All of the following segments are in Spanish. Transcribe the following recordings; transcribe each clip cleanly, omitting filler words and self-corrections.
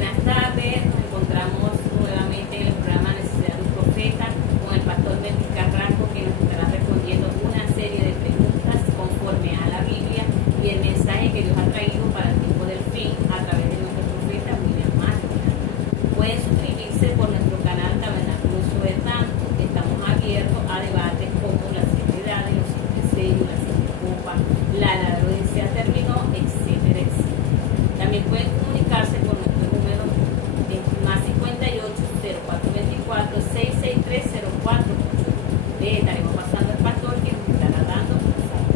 Buenas tardes, nos encontramos nuevamente en el programa Necesidad de un Profeta con el pastor Melvin Carrasco, que nos estará respondiendo una serie de preguntas conforme a la Biblia y el mensaje que Dios ha traído para el tiempo del fin a través de nuestro profeta William Martin. Pueden suscribirse por nuestro canal Tabernáculo Soberano. Estamos abiertos a debates como las 7 edades, los 7 sellos, las 7 copas, la edad de Odisea terminó, etcétera, etcétera. También pueden comunicarse con nuestro número más 58 0424 663 04. Le estaremos pasando al pastor que nos estará dando un mensaje.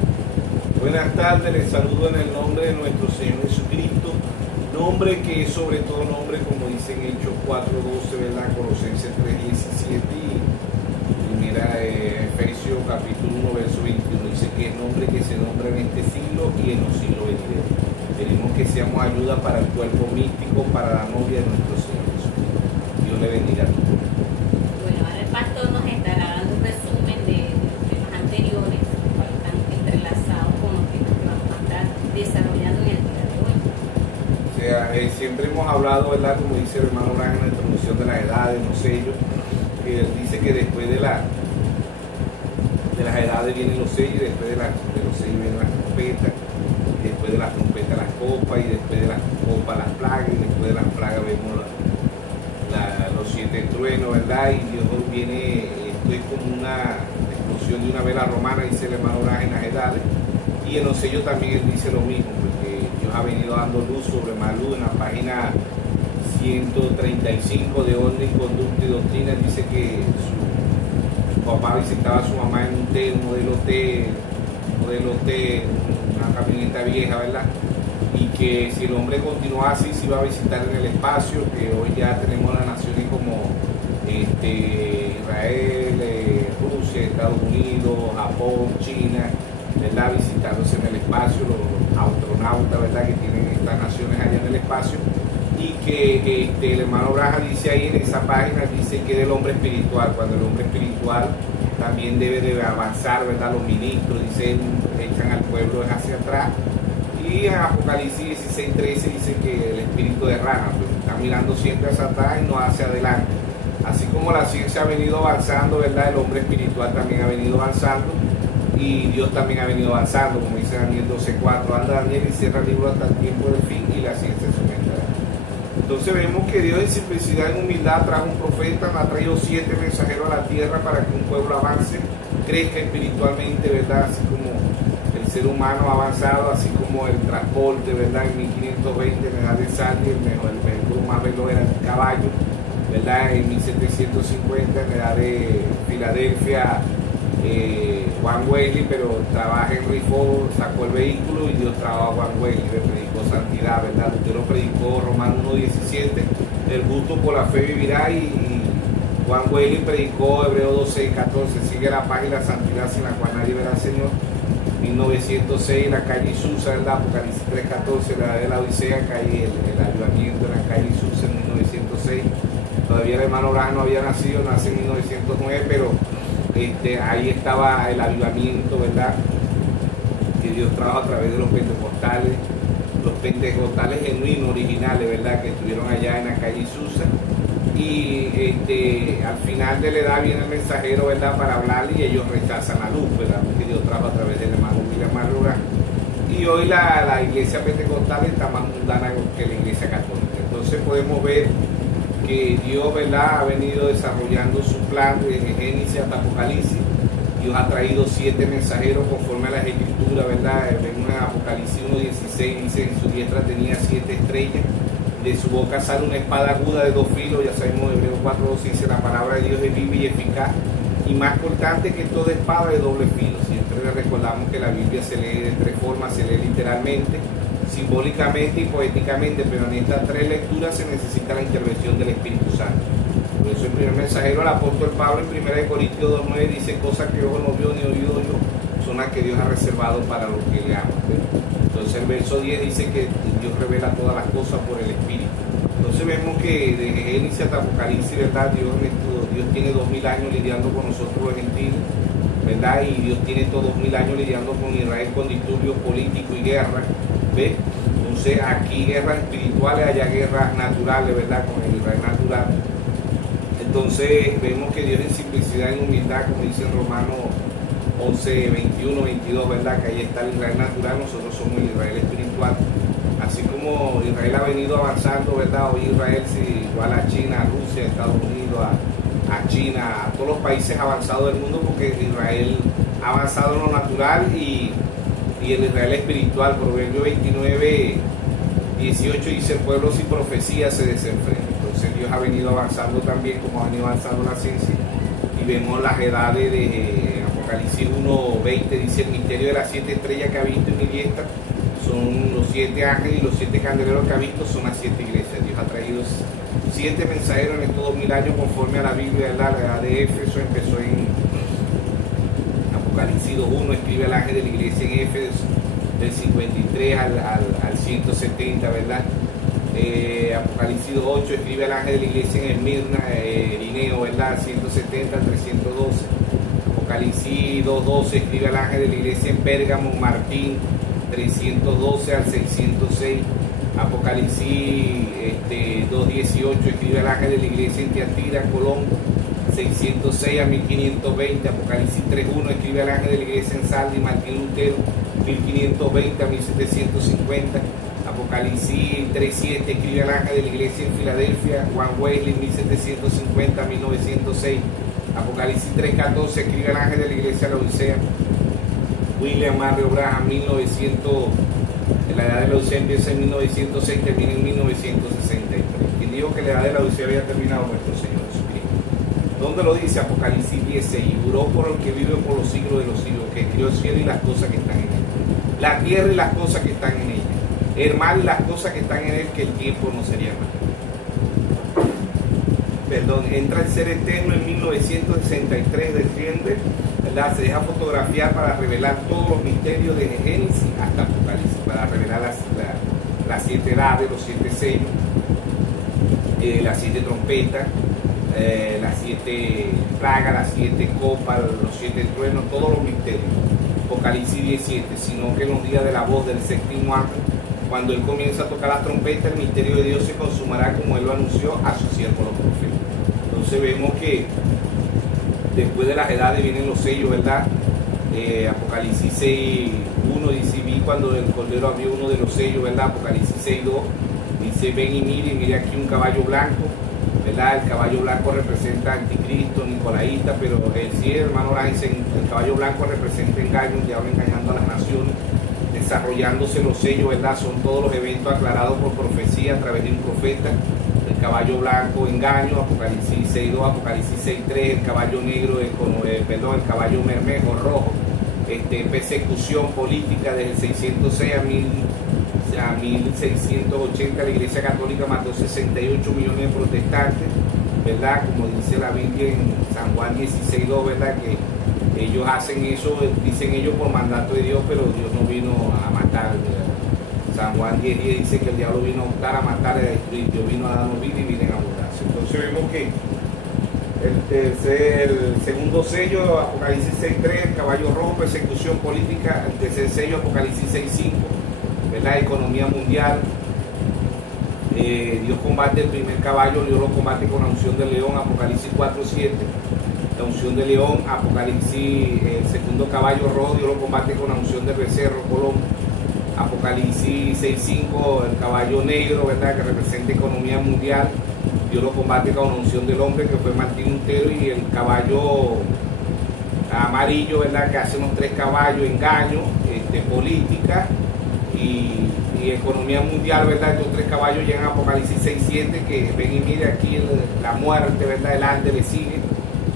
Buenas tardes, les saludo en el nombre de nuestro Señor Jesucristo, nombre que es sobre todo nombre, como dicen Hechos 4:12, ¿verdad? Colosenses 3:17 y mira, Efesios capítulo 1, verso 21, dice que es nombre que se nombra en este siglo y en los siglos venideros. Queremos que seamos ayuda para el cuerpo místico, para la novia de nuestro Señor Jesucristo. Dios le bendiga a todos. Bueno, ahora el pastor nos estará dando un resumen de los temas anteriores, los cuales están entrelazados con los temas que vamos a estar desarrollando en el día de hoy. O sea, siempre hemos hablado, ¿verdad? Como dice el hermano Brian en la introducción de las edades, los sellos, que él dice que después de las edades vienen los sellos y después de los sellos vienen las trompetas. Después de las trompetas las copas y después de las copas las plagas y después de las plagas vemos los 7 truenos, ¿verdad? Y Dios viene, esto es como una explosión de una vela romana, dice el hermano Bras en las edades, y en los sellos también él dice lo mismo, porque Dios ha venido dando luz sobre más luz. En la página 135 de Orden, Conducta y Doctrina dice que su papá visitaba a su mamá en un modelo T, una camioneta vieja, ¿verdad? Y que si el hombre continúa así, se iba a visitar en el espacio, que hoy ya tenemos las naciones como Israel, Rusia, Estados Unidos, Japón, China, ¿verdad? Visitándose en el espacio, los astronautas, ¿verdad? Que tienen estas naciones allá en el espacio. Y que el hermano Braja dice ahí en esa página, dice que del hombre espiritual, cuando el hombre espiritual también debe de avanzar, ¿verdad? Los ministros, dicen, echan al pueblo hacia atrás. Y en Apocalipsis 16:13 dice que el espíritu de rana, pues, está mirando siempre hacia atrás y no hacia adelante. Así como la ciencia ha venido avanzando, ¿verdad? El hombre espiritual también ha venido avanzando y Dios también ha venido avanzando, como dice Daniel 12:4. Anda Daniel y cierra el libro hasta el tiempo del fin y la ciencia se aumentará. Entonces vemos que Dios en simplicidad, en humildad, trajo un profeta, ha traído 7 mensajeros a la tierra para que un pueblo avance, crezca espiritualmente, ¿verdad? Así como el ser humano ha avanzado, así como el transporte, ¿verdad? En 1520, en la edad de Sandy, el vehículo más veloz era el caballo, ¿verdad? En 1750, en la edad de Filadelfia, Juan Wesley, pero trabaja Henry Ford, sacó el vehículo y Dios trabaja a Juan Wesley, le predicó santidad, ¿verdad? Lutero predicó Romanos 1:17, el justo por la fe vivirá, y Juan Wesley predicó Hebreos 12:14, sigue la página santidad sin la cual nadie verá al Señor. 1906, la calle Susa, ¿verdad? Apocalipsis 3:14, la edad de la Odisea, calle el avivamiento en la calle Susa en 1906. Todavía el hermano Bras no había nacido, nace en 1909, pero ahí estaba el avivamiento, ¿verdad? Que Dios trajo a través de los pentecostales genuinos, originales, ¿verdad? Que estuvieron allá en la calle Susa. Y al final de la edad viene el mensajero, ¿verdad? Para hablar, y ellos rechazan la luz, ¿verdad? Que Dios trajo a través del hermano William Martin. Y hoy la iglesia pentecostal está más mundana que la iglesia católica. Entonces podemos ver que Dios, ¿verdad?, ha venido desarrollando su plan desde Génesis hasta Apocalipsis. Dios ha traído 7 mensajeros conforme a las escrituras, ¿verdad? Vemos en Apocalipsis 1:16, dice, en su diestra tenía 7 estrellas, de su boca sale una espada aguda de 2 filos, ya sabemos, Hebreos 4:12 dice, la palabra de Dios es viva y eficaz, y más cortante que toda espada de doble filo. Siempre le recordamos que la Biblia se lee de 3 formas, se lee literalmente, simbólicamente y poéticamente, pero en estas 3 lecturas se necesita la intervención del Espíritu Santo. Por eso el primer mensajero, el apóstol Pablo, en 1 Corintios 2:9 dice, cosas que ojo no vio ni oído yo, son las que Dios ha reservado para los que le aman. Entonces el verso 10 dice que Dios revela todas las cosas por el Espíritu. Entonces vemos que desde Génesis hasta Apocalipsis, ¿verdad? Dios tiene 2000 años lidiando con nosotros los gentiles, ¿verdad? Y Dios tiene estos 2000 años lidiando con Israel con disturbios políticos y guerra, ¿ves? Entonces Entonces aquí guerras espirituales, allá guerras naturales, ¿verdad? Con el Israel natural. Entonces vemos que Dios en simplicidad, en humildad, como dice en Romanos 11, 21, 22, ¿verdad? Que ahí está el Israel natural, nosotros somos el Israel espiritual. Así como Israel ha venido avanzando, ¿verdad? Hoy Israel sí, igual a China, a Rusia, a Estados Unidos, a China, a todos los países avanzados del mundo, porque Israel ha avanzado en lo natural y el Israel espiritual. Proverbio 29, 18 dice: el pueblo sin profecía se desenfrena. Entonces Dios ha venido avanzando también, como ha venido avanzando la ciencia, y vemos las edades de Apocalipsis 1, 20, dice: el misterio de las 7 estrellas que ha visto en mi diestra son los 7 ángeles, y los 7 candeleros que ha visto son las 7 iglesias. Dios ha traído 7 mensajeros en estos 2000 años, conforme a la Biblia. La edad de Éfeso empezó en Apocalipsis 2.1, escribe el ángel de la iglesia en Éfeso, del 53 al 170, ¿verdad? Apocalipsis 2.8, escribe el ángel de la iglesia en Esmirna, Irineo, ¿verdad? 170 al 312. Apocalipsis 2.12, escribe el ángel de la iglesia en Pérgamo, Martín, 312 al 606. Apocalipsis 2.18, escribe el ángel de la iglesia en Tiatira, Colombo, 606 a 1520. Apocalipsis 3.1, escribe el ángel de la iglesia en Sardi, Martín Lutero, 1520 a 1750. Apocalipsis 3.7, escribe el ángel de la iglesia en Filadelfia, Juan Wesley, 1750 a 1906. Apocalipsis 3.14, escribe el ángel de la iglesia de la Odisea, William Mario Branham, 1900. La edad de la Odisea empieza en 1906, termina en 1963. Quien dijo que la edad de la Odisea había terminado? Nuestro Señor Jesucristo. ¿Dónde lo dice? Apocalipsis 16. Y juró por el que vive por los siglos de los siglos, que crió el cielo y las cosas que están en él, la tierra y las cosas que están en ella, el mar y las cosas que están en él, que el tiempo no sería más. Perdón, entra el ser eterno en 1963, defiende, ¿verdad? Se deja fotografiar para revelar todos los misterios desde Génesis hasta Apocalipsis, para revelar las 7 edades, los 7 sellos, las 7 trompetas, las 7 plagas, las 7 copas, los 7 truenos, todos los misterios. Apocalipsis 17, sino que en los días de la voz del séptimo ángel, cuando él comienza a tocar las trompetas, el misterio de Dios se consumará como él lo anunció a sus siervos los profetas. Entonces vemos que después de las edades vienen los sellos, ¿verdad? Apocalipsis 6.1 dice: vi cuando el Cordero abrió uno de los sellos, ¿verdad? Apocalipsis 6.2 dice: ven y mire aquí un caballo blanco, ¿verdad? El caballo blanco representa anticristo, nicolaíta, pero sí, hermano, el caballo blanco representa engaño, el diablo engañando a las naciones, desarrollándose los sellos, ¿verdad? Son todos los eventos aclarados por profecía a través de un profeta. El caballo blanco, engaño, Apocalipsis 6.2, Apocalipsis 6.3, el caballo negro, el caballo bermejo, rojo, persecución política desde el 606 a 1680. La Iglesia Católica mató 68 millones de protestantes, ¿verdad? Como dice la Biblia en San Juan 16.2, ¿verdad? Que ellos hacen eso, dicen ellos por mandato de Dios, pero Dios no vino a matar, ¿verdad? San Juan 10.10 dice que el diablo vino a optar, a matar, a destruir. Dios vino a darnos vida y vida en abundancia. Entonces vemos que el segundo sello, Apocalipsis 6.3, el caballo rojo, persecución política. El tercer sello, Apocalipsis 6.5, ¿verdad? Economía mundial. Dios combate el primer caballo, Dios lo combate con la unción del león, Apocalipsis 4.7. La unción del león, Apocalipsis, el segundo caballo rojo, Dios lo combate con la unción del becerro, Colombo. Apocalipsis 6.5, el caballo negro, ¿verdad? Que representa economía mundial, Dios lo combate con la unción del hombre, que fue Martín Lutero. Y el caballo amarillo, ¿verdad? Que hace los 3 caballos, engaño, política y economía mundial, ¿verdad? Estos 3 caballos llegan a Apocalipsis 6.7, que ven y mire aquí la muerte, ¿verdad? El ande le sigue.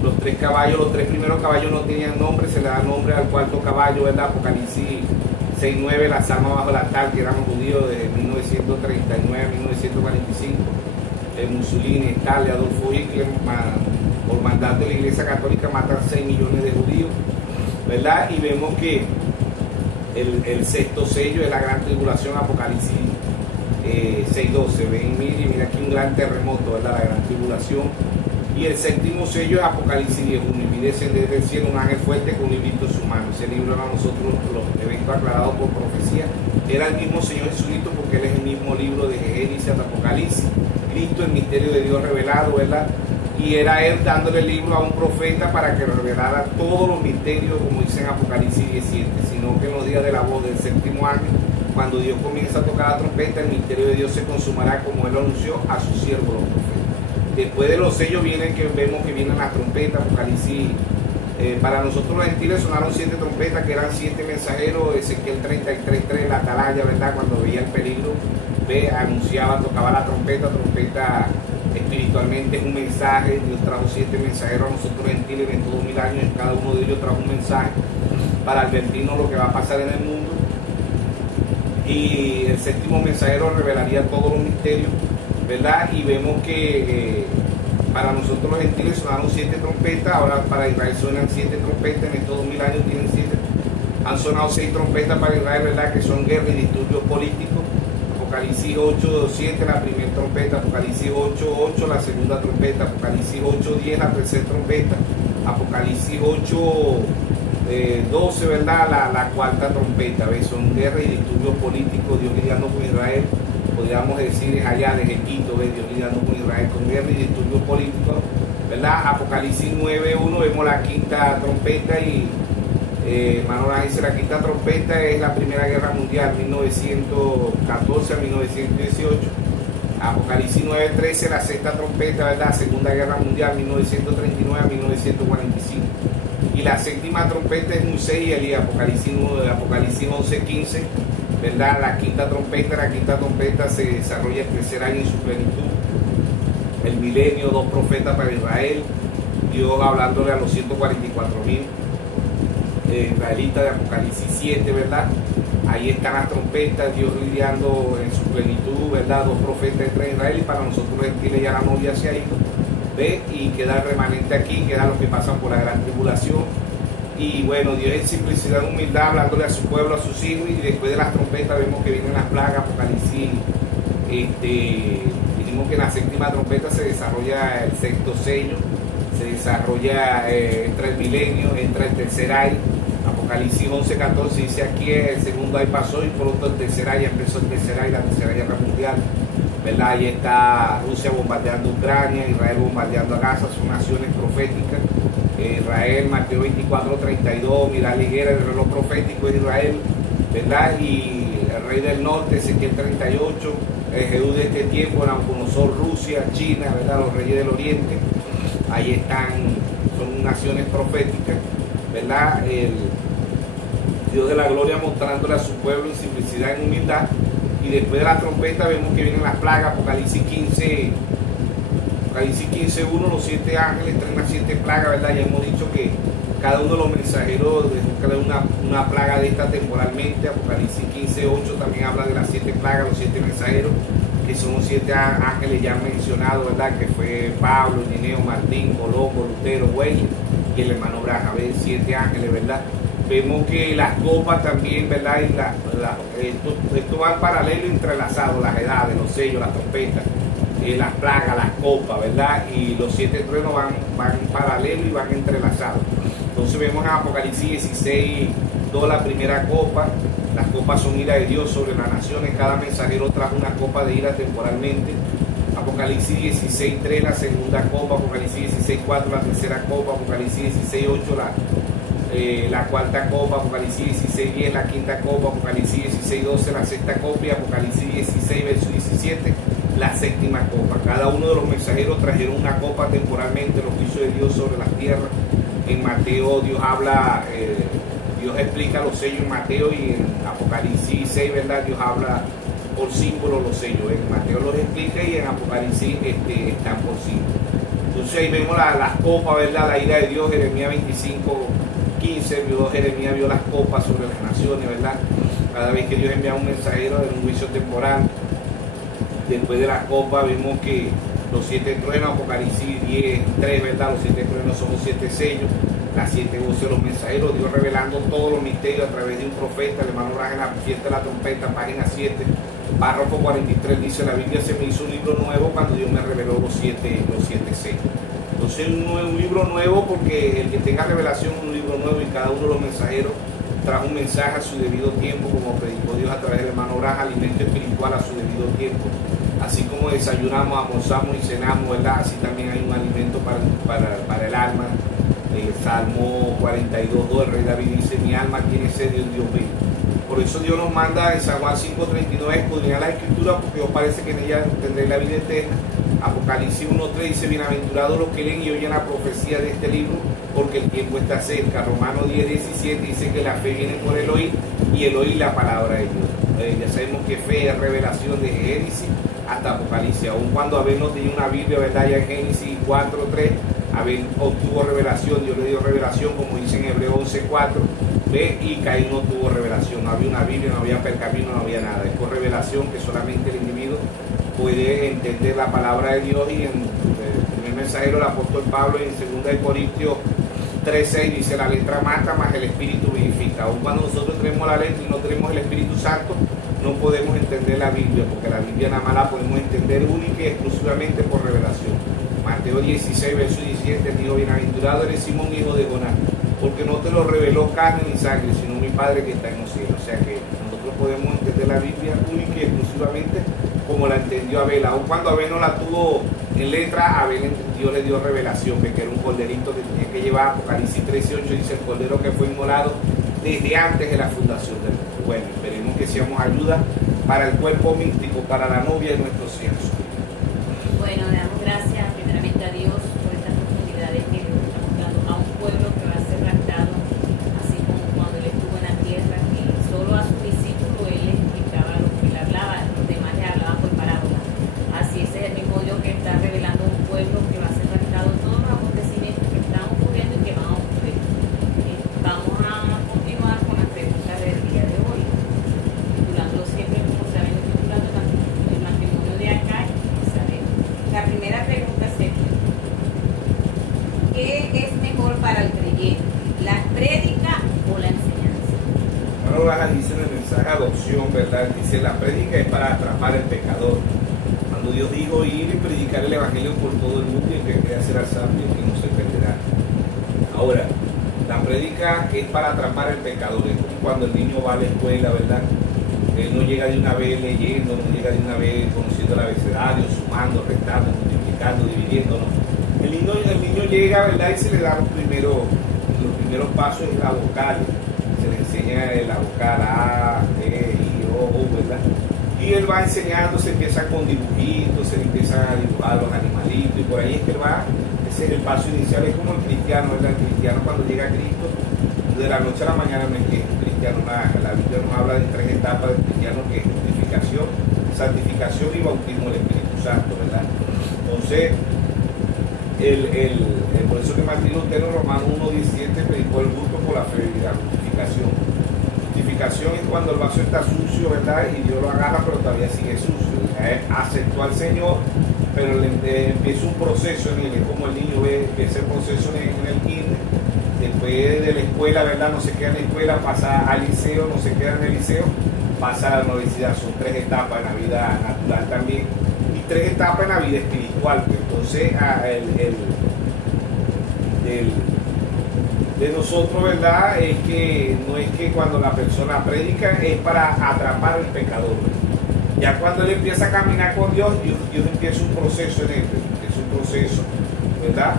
Los 3 caballos, los 3 primeros caballos no tenían nombre, se le da nombre al cuarto caballo, ¿verdad? Apocalipsis 6.9, las almas bajo el altar, que eran judíos de 1939 a 1945. Mussolini, Stalin, Adolfo Hitler, por mandato de la Iglesia Católica, matan 6 millones de judíos, ¿verdad? Y vemos que el sexto sello es la gran tribulación, Apocalipsis 6.12. Ven, mira aquí un gran terremoto, ¿verdad? La gran tribulación. Y el séptimo sello es Apocalipsis 10:1. Y vi descender del cielo un ángel fuerte con un librito en su mano. Ese libro era a nosotros los eventos aclarados por profecía. Era el mismo Señor Jesucristo, porque Él es el mismo libro de Génesis hasta Apocalipsis. Cristo, el misterio de Dios revelado, ¿verdad? Y era Él dándole el libro a un profeta para que revelara todos los misterios, como dice en Apocalipsis 17, sino que en los días de la voz del séptimo ángel, cuando Dios comienza a tocar la trompeta, el misterio de Dios se consumará como Él lo anunció a sus siervos los profetas. Después de los sellos vemos que vienen las trompetas. Apocalipsis, para nosotros los gentiles sonaron 7 trompetas, que eran 7 mensajeros. Ezequiel 33:3, la atalaya, ¿verdad? Cuando veía el peligro, anunciaba, tocaba la trompeta. Trompeta espiritualmente es un mensaje. Dios trajo 7 mensajeros a nosotros gentiles en estos 2000 años. Cada uno de ellos trajo un mensaje para advertirnos lo que va a pasar en el mundo. Y el séptimo mensajero revelaría todos los misterios, ¿verdad? Y vemos que para nosotros los gentiles sonaron 7 trompetas. Ahora para Israel suenan 7 trompetas. En estos 2000 años tienen 7. Han sonado 6 trompetas para Israel, ¿verdad? Que son guerra y disturbios políticos. Apocalipsis 8:7, la primera trompeta. Apocalipsis 8:8, la segunda trompeta. Apocalipsis 8:10, la tercera trompeta. Apocalipsis 8:12, ¿verdad? La cuarta trompeta. ¿Ves? Son guerra y disturbios políticos. Dios lidiando con Israel. Podríamos decir allá de Egipto, ¿ves? Dios lidiando con Israel con guerra y disturbios políticos, ¿verdad? Apocalipsis 9:1, vemos la quinta trompeta y Manuel dice la quinta trompeta es la Primera Guerra Mundial, 1914 a 1918. Apocalipsis 9:13, la sexta trompeta, ¿verdad? Segunda Guerra Mundial, 1939 a 1945. Y la séptima trompeta es Moisés y Elías, Apocalipsis 11:15, ¿verdad? La quinta trompeta se desarrolla el tercer año en su plenitud. El milenio, 2 profetas para Israel, Dios hablándole a los 144,000 israelitas de Apocalipsis 7, ¿verdad? Ahí están las trompetas, Dios lidiando en su plenitud, ¿verdad? 2 profetas entre Israel, y para nosotros gentiles ya la novia se ha ido, ¿ve? Y queda el remanente aquí, quedan los que pasan por la gran tribulación. Y bueno, Dios en simplicidad y humildad hablándole a su pueblo, a sus hijos. Y después de las trompetas vemos que vienen las plagas. Apocalipsis, dijimos que en la séptima trompeta se desarrolla el sexto sello, se desarrolla, entra el milenio, entra el tercer ay. Apocalipsis 11:14 dice aquí el segundo ay pasó y pronto el tercer ay, empezó el tercer ay, la tercera guerra mundial, ¿verdad? Ahí está Rusia bombardeando Ucrania, Israel bombardeando a Gaza, son naciones proféticas. Israel, Mateo 24:32, mira la higuera, el reloj profético de Israel, ¿verdad? Y el rey del norte, Ezequiel 38, el Jehú de este tiempo, Nabucodonosor, Rusia, China, ¿verdad? Los reyes del oriente, ahí están, son naciones proféticas, ¿verdad? El Dios de la gloria mostrándole a su pueblo en simplicidad y humildad. Y después de la trompeta vemos que vienen las plagas. Apocalipsis 15:1, los 7 ángeles traen las 7 plagas, ¿verdad? Ya hemos dicho que cada uno de los mensajeros busca una plaga de esta temporalmente. Apocalipsis 15:8 también habla de las 7 plagas, los 7 mensajeros, que son los 7 ángeles ya mencionados, ¿verdad? Que fue Pablo, Ireneo, Martín, Colombo, Lutero, Wesley y el hermano Branham, 7 ángeles, ¿verdad? Vemos que las copas también, ¿verdad? Y esto va en paralelo, entrelazado, las edades, los sellos, las trompetas, las plagas, las copas, ¿verdad? Y los 7 truenos van en paralelo y van entrelazados. Entonces vemos en Apocalipsis 16:2 la primera copa. Las copas son ira de Dios sobre las naciones. Cada mensajero trajo una copa de ira temporalmente. Apocalipsis 16:3 la segunda copa. Apocalipsis 16:4 la tercera copa. Apocalipsis 16:8 la cuarta copa. Apocalipsis 16:10 la quinta copa. Apocalipsis 16:12 la sexta copa. Y Apocalipsis 16 verso 17 la séptima copa. Cada uno de los mensajeros trajeron una copa temporalmente, los juicios de Dios sobre las tierras. En Mateo Dios habla, Dios explica los sellos en Mateo, y en Apocalipsis 6, ¿verdad? Dios habla por símbolo los sellos. En Mateo los explica y en Apocalipsis están por símbolo. Entonces ahí vemos las copas, ¿verdad? La ira de Dios. Jeremías 25:15, Jeremías vio las copas sobre las naciones, ¿verdad? Cada vez que Dios envía un mensajero en un juicio temporal. Después de la copa vemos que los 7 truenos, Apocalipsis 10:3, ¿verdad? Los 7 truenos son los 7 sellos, las 7 voces de los mensajeros, Dios revelando todos los misterios a través de un profeta. El hermano Branham en la fiesta de la trompeta, página 7, párrafo 43, dice: la Biblia se me hizo un libro nuevo cuando Dios me reveló los 7 sellos. Entonces un libro nuevo, porque el que tenga revelación es un libro nuevo y cada uno de los mensajeros trajo un mensaje a su debido tiempo, como predicó Dios a través del hermano Bras, alimento espiritual a su debido tiempo. Así como desayunamos, almorzamos y cenamos, ¿verdad? Así también hay un alimento para el alma. El Salmo 42, el rey David dice: mi alma tiene sed de un Dios vivo. Por eso Dios nos manda en San Juan 5:39 escudriñar la Escritura, porque os parece que en ella tendréis la vida eterna. Apocalipsis 1:3 dice: bienaventurados los que leen y oyen la profecía de este libro, porque el tiempo está cerca. Romanos 10:17 dice que la fe viene por el oír, y el oír la palabra de Dios. Ya sabemos que fe es revelación de Génesis hasta Apocalipsis. Aun cuando Abel no tenía una Biblia, ¿verdad? Ya en Génesis 4:3 Abel obtuvo revelación, Dios le dio revelación, como dice en Hebreos 11:4. Ve, y Caín no tuvo revelación, no había una Biblia, no había pergamino, no había nada. Es por revelación que solamente el individuo puede entender la palabra de Dios. Y en el primer mensajero, el apóstol Pablo, en 2 Corintios 3:6 dice: la letra mata, mas el espíritu vivifica. Aun cuando nosotros tenemos la letra y no tenemos el Espíritu Santo, no podemos entender la Biblia, porque la Biblia nada más la podemos entender única y exclusivamente por revelación. Mateo 16, verso 17 dijo: bienaventurado eres Simón, hijo de Jonás, porque no te lo reveló carne ni sangre, sino mi Padre que está en los cielos. O sea que nosotros podemos entender la Biblia única y exclusivamente como la entendió Abel. Aun cuando Abel no la tuvo en letra, Abel, Dios le dio revelación, que era un corderito que tenía que llevar. Apocalipsis 13:8 dice: el cordero que fue inmolado desde antes de la fundación del mundo. Bueno, esperemos que seamos ayuda para el cuerpo místico, para la novia de nuestro Señor. Bueno, le damos gracias primeramente a Dios por estas profundidades que Dios está mostrando a un pueblo que va a ser raptado, así como cuando él estuvo en la tierra, que solo a sus discípulos él les explicaba lo que él hablaba, los demás le hablaban por parábola. Así ese es el mismo Dios que está revelando a un pueblo que va a ser raptado en todos los acontecimientos que están ocurriendo y que van a ocurrir. Vamos a continuar con las preguntas del día de hoy, titulándolo siempre como saben, titulando el matrimonio de Acá y Isabel. La primera pregunta sería: ¿qué es mejor para el creyente, la prédica o la enseñanza? Bueno, Baja dice en el mensaje adopción, ¿verdad? Dice: la prédica es para atrapar al pecador. Cuando Dios dijo ir y predicar el evangelio por todo el mundo, y el que quiera ser sabio y que no se perderá. Ahora, la prédica es para atrapar al pecador. Es como cuando el niño va a la escuela, ¿verdad? Él no llega de una vez leyendo, no llega de una vez conociendo el abecedario, sumando, restando, multiplicando, dividiendo, ¿no? El niño llega, ¿verdad? Y se le da los primeros pasos en la vocal. Se le enseña la vocal A, E, I, O, U, ¿verdad? Y él va enseñando, se empieza con dibujitos, se empiezan a dibujar los animalitos, y por ahí es que él va. Ese es el paso inicial. Es como el cristiano, ¿verdad? El cristiano, cuando llega a Cristo, de la noche a la mañana no es que es un cristiano nada. La Biblia nos habla de 3 etapas del cristiano, que es justificación, santificación y bautismo del Espíritu Santo, ¿verdad? Entonces, por eso que Martín Lutero en Romanos 1:17 predicó el gusto por la fe y la justificación. Justificación es cuando el vaso está sucio, ¿verdad? Y Dios lo agarra, pero todavía sigue sucio. Él aceptó al Señor, pero empieza un proceso en él. Es como el niño ve ese proceso en el kinder. Después de la escuela, ¿verdad? No se queda en la escuela, pasa al liceo, no se queda en el liceo, pasa a la universidad. Son 3 etapas en la vida natural también, y 3 etapas en la vida espiritual. Entonces, de nosotros, ¿verdad? Es que no es que cuando la persona predica es para atrapar al pecador. Ya cuando él empieza a caminar con Dios, Dios empieza un proceso en él, es un proceso, ¿verdad?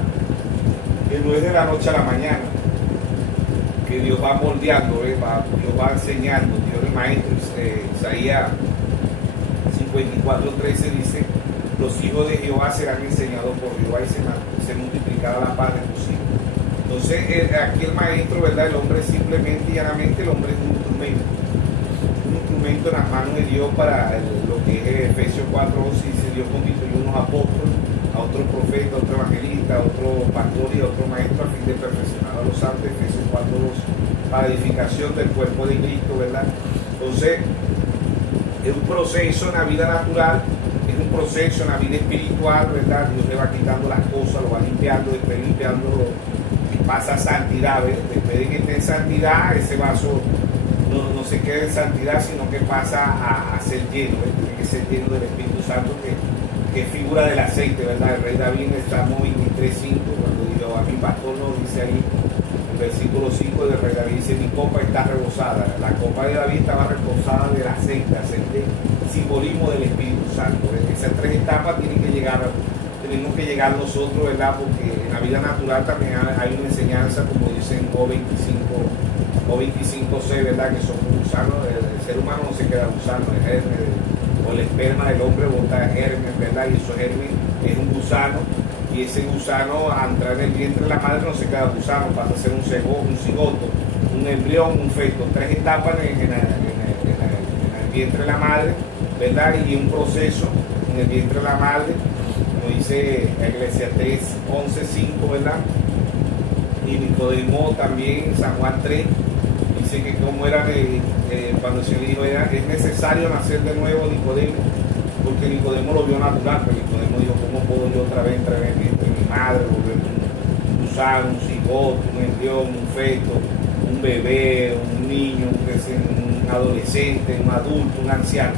Que no es de la noche a la mañana, que Dios va moldeando, Dios va enseñando. Dios es maestro. Isaías 54:13 dice: los hijos de Jehová serán enseñados por Jehová, y se multiplicará la paz de tus hijos. Entonces, aquí el maestro, ¿verdad? El hombre simplemente y llanamente, el hombre es un instrumento en las manos de Dios para lo que es Efesios 4:11. Dice: Dios constituyó unos apóstoles, a otros profetas, a otros evangelistas, a otros pastores y a otros maestros, a fin de perfeccionar a los santos. Efesios 4:12, para edificación del cuerpo de Cristo, ¿verdad? Entonces, es un proceso en la vida natural, es un proceso en la vida espiritual, ¿verdad? Dios le va quitando las cosas, lo va limpiando, después limpiándolo pasa a santidad, ¿ves? Después de que esté en santidad, ese vaso no se queda en santidad, sino que pasa a ser lleno, ¿ves? Tiene que ser lleno del Espíritu Santo, que que figura del aceite, ¿verdad? El rey David en el Salmo 23:5, cuando dijo a mi pastor, lo dice ahí, el versículo 5 del rey David dice, mi copa está rebosada. La copa de David estaba rebosada del aceite, simbolismo del Espíritu Santo. Esas tres etapas tenemos que llegar nosotros, ¿verdad? Porque en la vida natural también hay una enseñanza, como dice en O25C, ¿verdad? Que son gusanos, el ser humano no se queda gusano, el germen, o el esperma del hombre bota germen, ¿verdad? Y esos germen es un gusano, y ese gusano al entrar en el vientre de la madre no se queda gusano, pasa a ser un cigoto, un embrión, un feto, tres etapas en el vientre de la madre, ¿verdad? Y un proceso en el vientre de la madre, como dice Eclesiastés 11:5, ¿verdad? Y Nicodemo también, San Juan 3, dice que como era cuando se le dijo, es necesario nacer de nuevo, Nicodemo, porque Nicodemo lo vio natural, pero Nicodemo dijo, ¿cómo puedo yo otra vez entrar en el vientre de mi madre, volverme un gusano, un cigoto, un embrión, un feto, un bebé, un niño, un adolescente, un adulto, un anciano?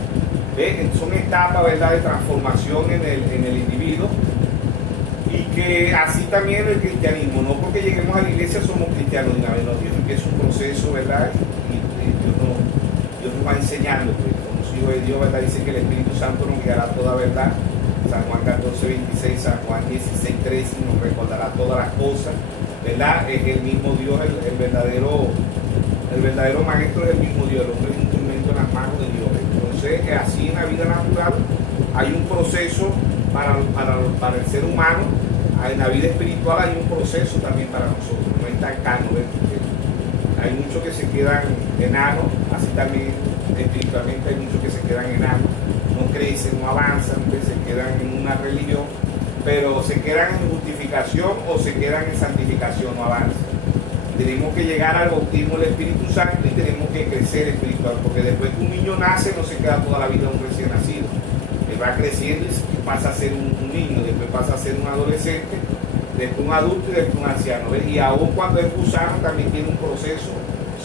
Son etapas, ¿verdad?, de transformación en el individuo, y que así también el cristianismo, no porque lleguemos a la iglesia somos cristianos de una vez, no, Dios empieza un proceso, ¿verdad?, y Dios nos va enseñando, pues, como hijos de Dios, ¿verdad?, dice que el Espíritu Santo nos guiará toda verdad, San Juan 14:26, San Juan 16:13, nos recordará todas las cosas, ¿verdad? Es el mismo Dios, el verdadero maestro es el mismo Dios, el hombre es un instrumento en las manos de Dios. Entonces, así en la vida natural hay un proceso para el ser humano, en la vida espiritual hay un proceso también para nosotros, no es tan cano, hay muchos que se quedan enanos, así también espiritualmente hay muchos que se quedan enanos, no crecen, no avanzan, que se quedan en una religión, pero se quedan en justificación o se quedan en santificación, no avanzan. Tenemos que llegar al bautismo del Espíritu Santo y tenemos que crecer espiritual, porque después que un niño nace no se queda toda la vida un recién nacido. Él va creciendo y pasa a ser un niño, después pasa a ser un adolescente, después un adulto y después un anciano. ¿Ves? Y aún cuando es gusano también tiene un proceso,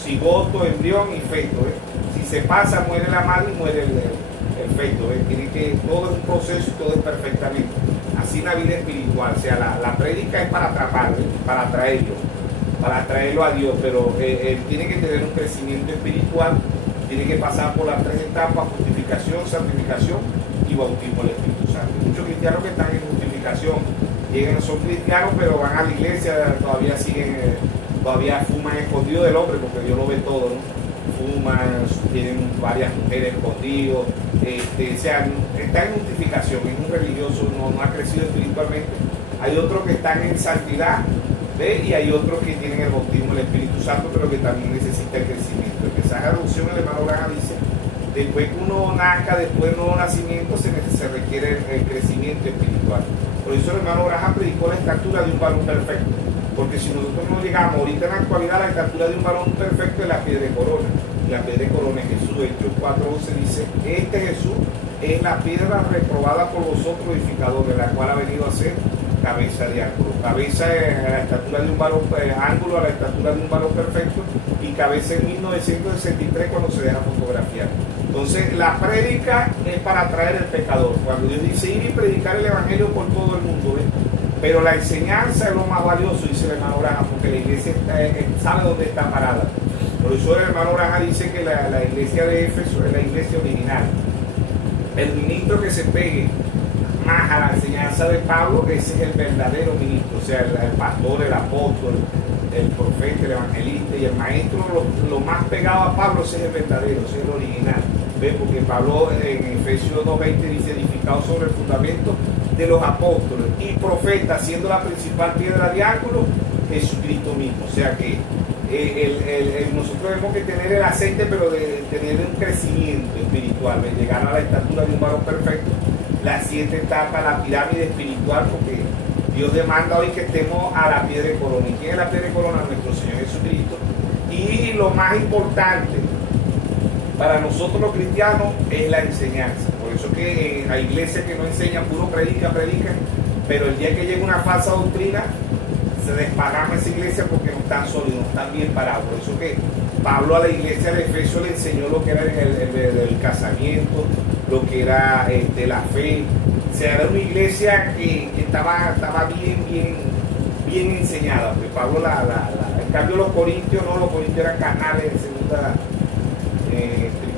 cigoto, embrión y feto. ¿Ves? Si se pasa, muere la madre y muere el feto. ¿Ves? Todo es un proceso y todo es perfectamente. Así en la vida espiritual, o sea, la prédica es para atraparlo, para atraerlo a Dios, pero él tiene que tener un crecimiento espiritual, tiene que pasar por las tres etapas: justificación, santificación y bautismo del Espíritu Santo. Muchos cristianos que están en justificación son cristianos, pero van a la iglesia, todavía fuman escondido del hombre, porque Dios lo ve todo, ¿no? Fuman, tienen varias mujeres escondidos, o sea, está en justificación, es un religioso, no ha crecido espiritualmente. Hay otros que están en santidad, ¿ve? Y hay otros que tienen el bautismo del Espíritu Santo, pero que también necesita el crecimiento. El mensaje de adopción, el hermano Branham dice, después que uno nazca, después del nuevo nacimiento, se requiere el crecimiento espiritual. Por eso el hermano Branham predicó la estatura de un varón perfecto, porque si nosotros no llegamos, ahorita en la actualidad, la estatura de un varón perfecto es la piedra de corona, y la piedra de corona es Jesús. Hechos 4:11 dice, este Jesús es la piedra reprobada por vosotros edificadores, la cual ha venido a ser cabeza de ángulo. Cabeza a la estatura de un varón, ángulo a la estatura de un varón perfecto, y cabeza en 1963 cuando se deja fotografiar. Entonces la prédica es para atraer al pecador. Cuando Dios dice ir y predicar el evangelio por todo el mundo, ¿ves? Pero la enseñanza es lo más valioso, dice el hermano Branham, porque la iglesia sabe dónde está parada. Por eso el hermano Branham dice que la iglesia de Éfeso es la iglesia original. El ministro que se pegue más a la enseñanza de Pablo, ese es el verdadero ministro, o sea, el pastor, el apóstol, el profeta, el evangelista y el maestro, lo más pegado a Pablo, ese es el verdadero, ese es el original. ¿Ves? Porque Pablo en Efesios 2:20 dice, edificado sobre el fundamento de los apóstoles y profetas, siendo la principal piedra de ángulo Jesucristo mismo. O sea que nosotros tenemos que tener el aceite, pero de tener un crecimiento espiritual, de llegar a la estatura de un varón perfecto. Las 7 etapas, la pirámide espiritual, porque Dios demanda hoy que estemos a la piedra de corona. ¿Y quién es la piedra de corona? Nuestro Señor Jesucristo. Y lo más importante para nosotros los cristianos es la enseñanza. Por eso que hay iglesias que no enseñan, puro predican, pero el día que llega una falsa doctrina, se desparrama esa iglesia porque no están sólidos, no están bien parados. Por eso que Pablo a la iglesia de Efesios le enseñó lo que era el casamiento, lo que era la fe, sea, era una iglesia que estaba bien enseñada. Porque Pablo, en cambio los corintios no, los corintios eran carnales. En segunda,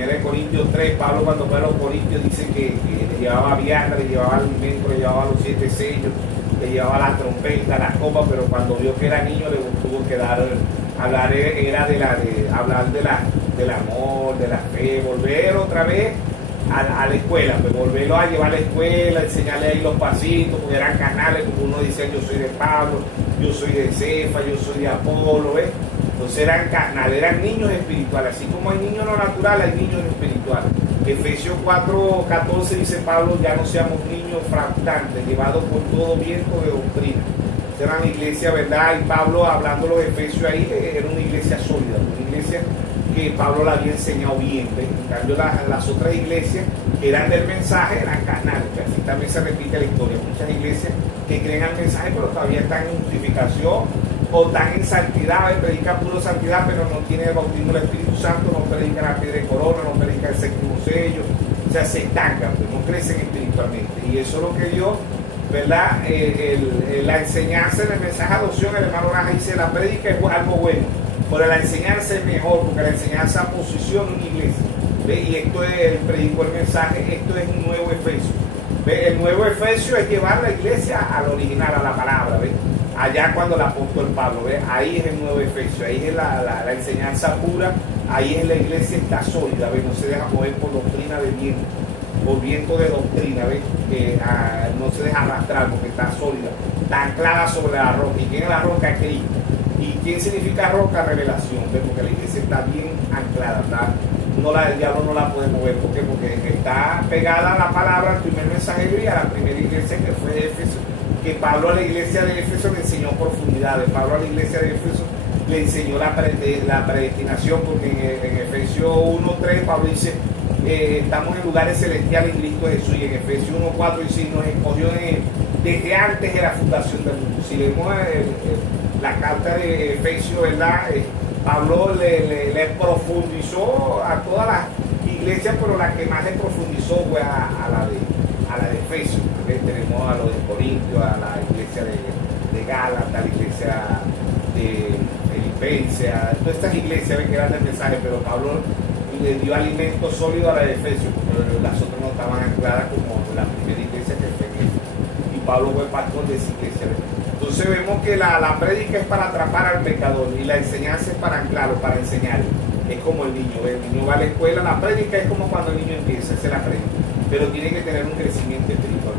1 Corintios 3, Pablo cuando fue a los corintios dice que le llevaba vianda, le llevaba alimento, le llevaba los 7 sellos, le llevaba la trompeta, las copas, pero cuando vio que era niño le tuvo que hablar del amor, de la fe, volver otra vez a la escuela, pues volverlo a llevar a la escuela, enseñarle ahí los pasitos, porque eran canales, como uno decía, yo soy de Pablo, yo soy de Cefa, yo soy de Apolo, ¿ves? Entonces eran carnales, eran niños espirituales, así como hay niños no naturales, hay niños espirituales. Efesios 4:14 dice Pablo, ya no seamos niños fractantes, llevados por todo viento de doctrina. Era una iglesia, ¿verdad? Y Pablo, hablando los Efesios ahí, era una iglesia sólida, una iglesia que Pablo la había enseñado bien. ¿Ves? En cambio, las otras iglesias que eran del mensaje eran carnales. Así también se repite la historia. Muchas iglesias que creen al mensaje, pero todavía están en justificación o están en santidad, predican puro santidad, pero no tienen el bautismo del Espíritu Santo, no predican la piedra de corona, no predican el séptimo sello. O sea, se estancan, pues, no crecen espiritualmente. Y eso es lo que Dios, ¿verdad? La enseñanza en el mensaje de adopción, el hermano Raja dice, la prédica es algo bueno, pero la enseñanza es mejor, porque la enseñanza posiciona una iglesia. ¿Ve? Y esto es, el predicó el mensaje, esto es un nuevo Efesio. ¿Ve? El nuevo Efesio es llevar la iglesia al original, a la palabra. ¿Ve? Allá cuando el apóstol Pablo, ¿ve? Ahí es el nuevo Efesio, ahí es la enseñanza pura, ahí es la iglesia está sólida, ¿ve? No se deja mover por doctrina de viento, por viento de doctrina, ¿ve? No se deja arrastrar porque está sólida, está anclada sobre la roca. ¿Y quién es la roca? Cristo. ¿Y quién significa roca? Revelación, ¿ve? Porque la iglesia está bien anclada, el diablo no la puede mover. ¿Por qué? Porque está pegada a la palabra, al primer mensajero y a la primera iglesia que fue de Éfeso, que Pablo a la iglesia de Éfeso le enseñó profundidades. Pablo a la iglesia de Éfeso le enseñó la predestinación, porque en Efesios 1:3 Pablo dice, estamos en lugares celestiales en Cristo Jesús, y en Efesios 1:4 dice, nos escogió desde antes de la fundación del mundo. Si leemos la carta de Efesios, ¿verdad? Pablo le profundizó a todas las iglesias, pero la que más le profundizó fue a la de Efesios. Tenemos a los de Corintios, a la iglesia de Gálatas, a la iglesia de Filipenses, a todas estas iglesias que eran del mensaje, pero Pablo le dio alimento sólido a la de Efesios, porque las otras no estaban ancladas como la primera iglesia que fue en Éfeso. Y Pablo fue pastor de esa iglesia. Entonces vemos que la prédica es para atrapar al pecador y la enseñanza es para anclarlo, para enseñarlo. Es como el niño va a la escuela, la prédica es como cuando el niño empieza, esa es la prédica, pero tiene que tener un crecimiento espiritual.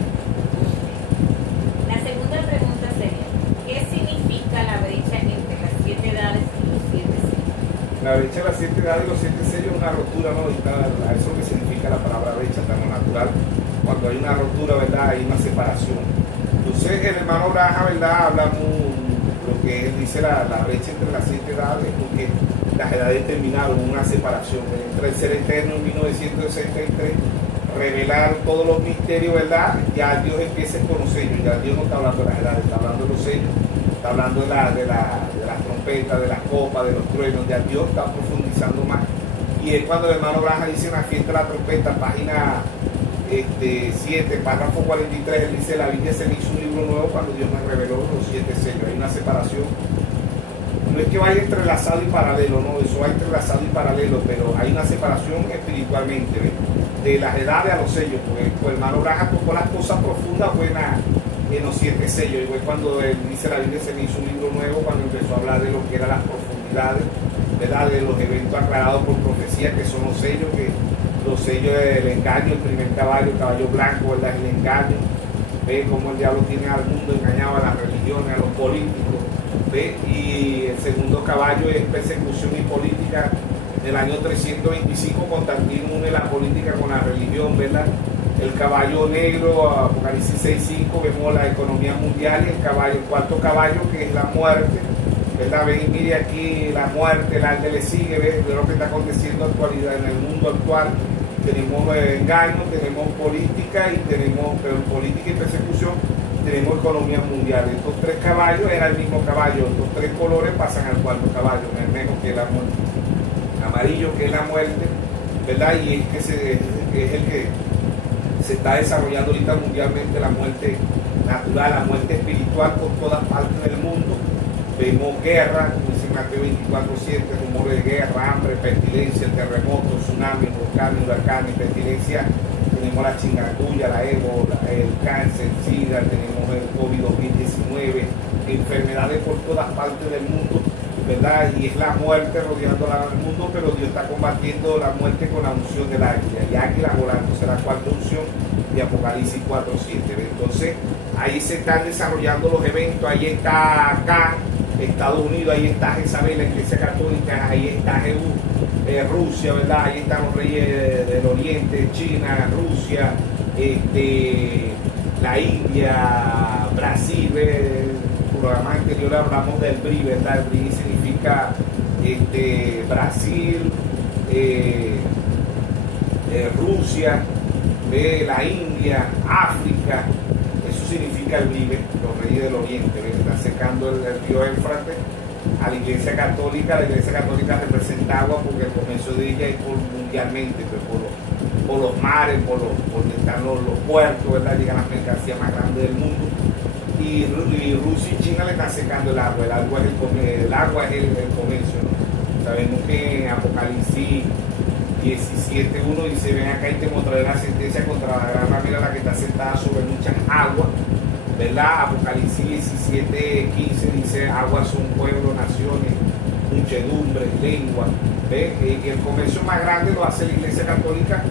La segunda pregunta sería, ¿qué significa la brecha entre las 7 edades y los 7 sellos? La brecha de las 7 edades y los 7 sellos es una rotura, ¿no? Eso es lo que significa la palabra brecha, tan natural. Cuando hay una rotura, ¿verdad? Hay una separación. Entonces el hermano Braja, ¿verdad? Habla lo que él dice, la brecha entre las 7 edades, porque las edades terminaron, una separación. Entre el ser eterno en 1963, revelar todos los misterios, ¿verdad? Ya Dios empieza con los sellos, ya Dios no está hablando de las edades, está hablando de los sellos, está hablando de las trompetas, de las copas, de los truenos, ya Dios está profundizando más. Y es cuando el hermano Braja dice en la fiesta de la trompeta, página 7, párrafo 43, él dice, la Biblia se me hizo un libro nuevo cuando Dios me reveló los 7 sellos. Hay una separación, no es que vaya entrelazado y paralelo, no, eso va entrelazado y paralelo, pero hay una separación espiritualmente, ¿ves? De las edades a los sellos, porque el hermano Braja tocó las cosas profundas buenas en los 7 sellos, y fue cuando él dice, la Biblia se me hizo un libro nuevo, cuando empezó a hablar de lo que eran las profundidades, ¿verdad? De los eventos aclarados por profecía, que son los sellos, que los sellos del engaño, el primer caballo, el caballo blanco, ¿verdad? El engaño. Ve cómo el diablo tiene al mundo engañado, a las religiones, a los políticos. Ve, y el segundo caballo es persecución y política. En el año 325 Constantino une la política con la religión, ¿verdad? El caballo negro, Apocalipsis 6:5, vemos la economía mundial, y el cuarto caballo, que es la muerte, ¿verdad? Ven y mire aquí la muerte, el ángel le sigue, ve lo que está aconteciendo en el mundo actual. Tenemos engaño, tenemos política, pero en política y persecución tenemos economía mundial. Estos 3 caballos eran el mismo caballo, estos 3 colores pasan al cuarto caballo, bermejo, que es la muerte, amarillo, que es la muerte, ¿verdad? Y es el que se está desarrollando ahorita mundialmente la muerte natural, la muerte espiritual por todas partes del mundo. Vemos guerra, como dice Mateo 24:7, rumores de guerra, hambre, pestilencia, terremotos, tsunamis, volcanes, huracanes, pestilencia. Tenemos la chikungunya, la ébola, el cáncer, el SIDA, tenemos el COVID-19, enfermedades por todas partes del mundo, ¿verdad? Y es la muerte rodeando al mundo, pero Dios está combatiendo la muerte con la unción del águila. Y águila volando, será la cuarta unción de Apocalipsis 4:7. Entonces, ahí se están desarrollando los eventos, ahí está acá, Estados Unidos, ahí está Jezabel, la Iglesia Católica, ahí está Rusia, ¿verdad? Ahí están los reyes del Oriente, China, Rusia, la India, Brasil. El programa anterior hablamos del BRI, ¿verdad? El BRI significa Brasil, Rusia, la India, África. Eso significa el BRI, los reyes del Oriente. Está secando el río Éufrates a la Iglesia Católica. La Iglesia Católica representa agua porque el comienzo de ella es mundialmente, pues, por los mares, por donde están los puertos, ¿verdad? Llegan las mercancías más grandes del mundo. Y Rusia y China le están secando el agua. El agua es el comercio, ¿no? Sabemos que en Apocalipsis 17:1 dice: ven acá y te mostraré la sentencia contra la gran ramera, la que está sentada sobre muchas aguas, ¿verdad? Apocalipsis 17:15 dice: aguas son pueblos, naciones, muchedumbres, lenguas. Y el comercio más grande lo hace la Iglesia Católica.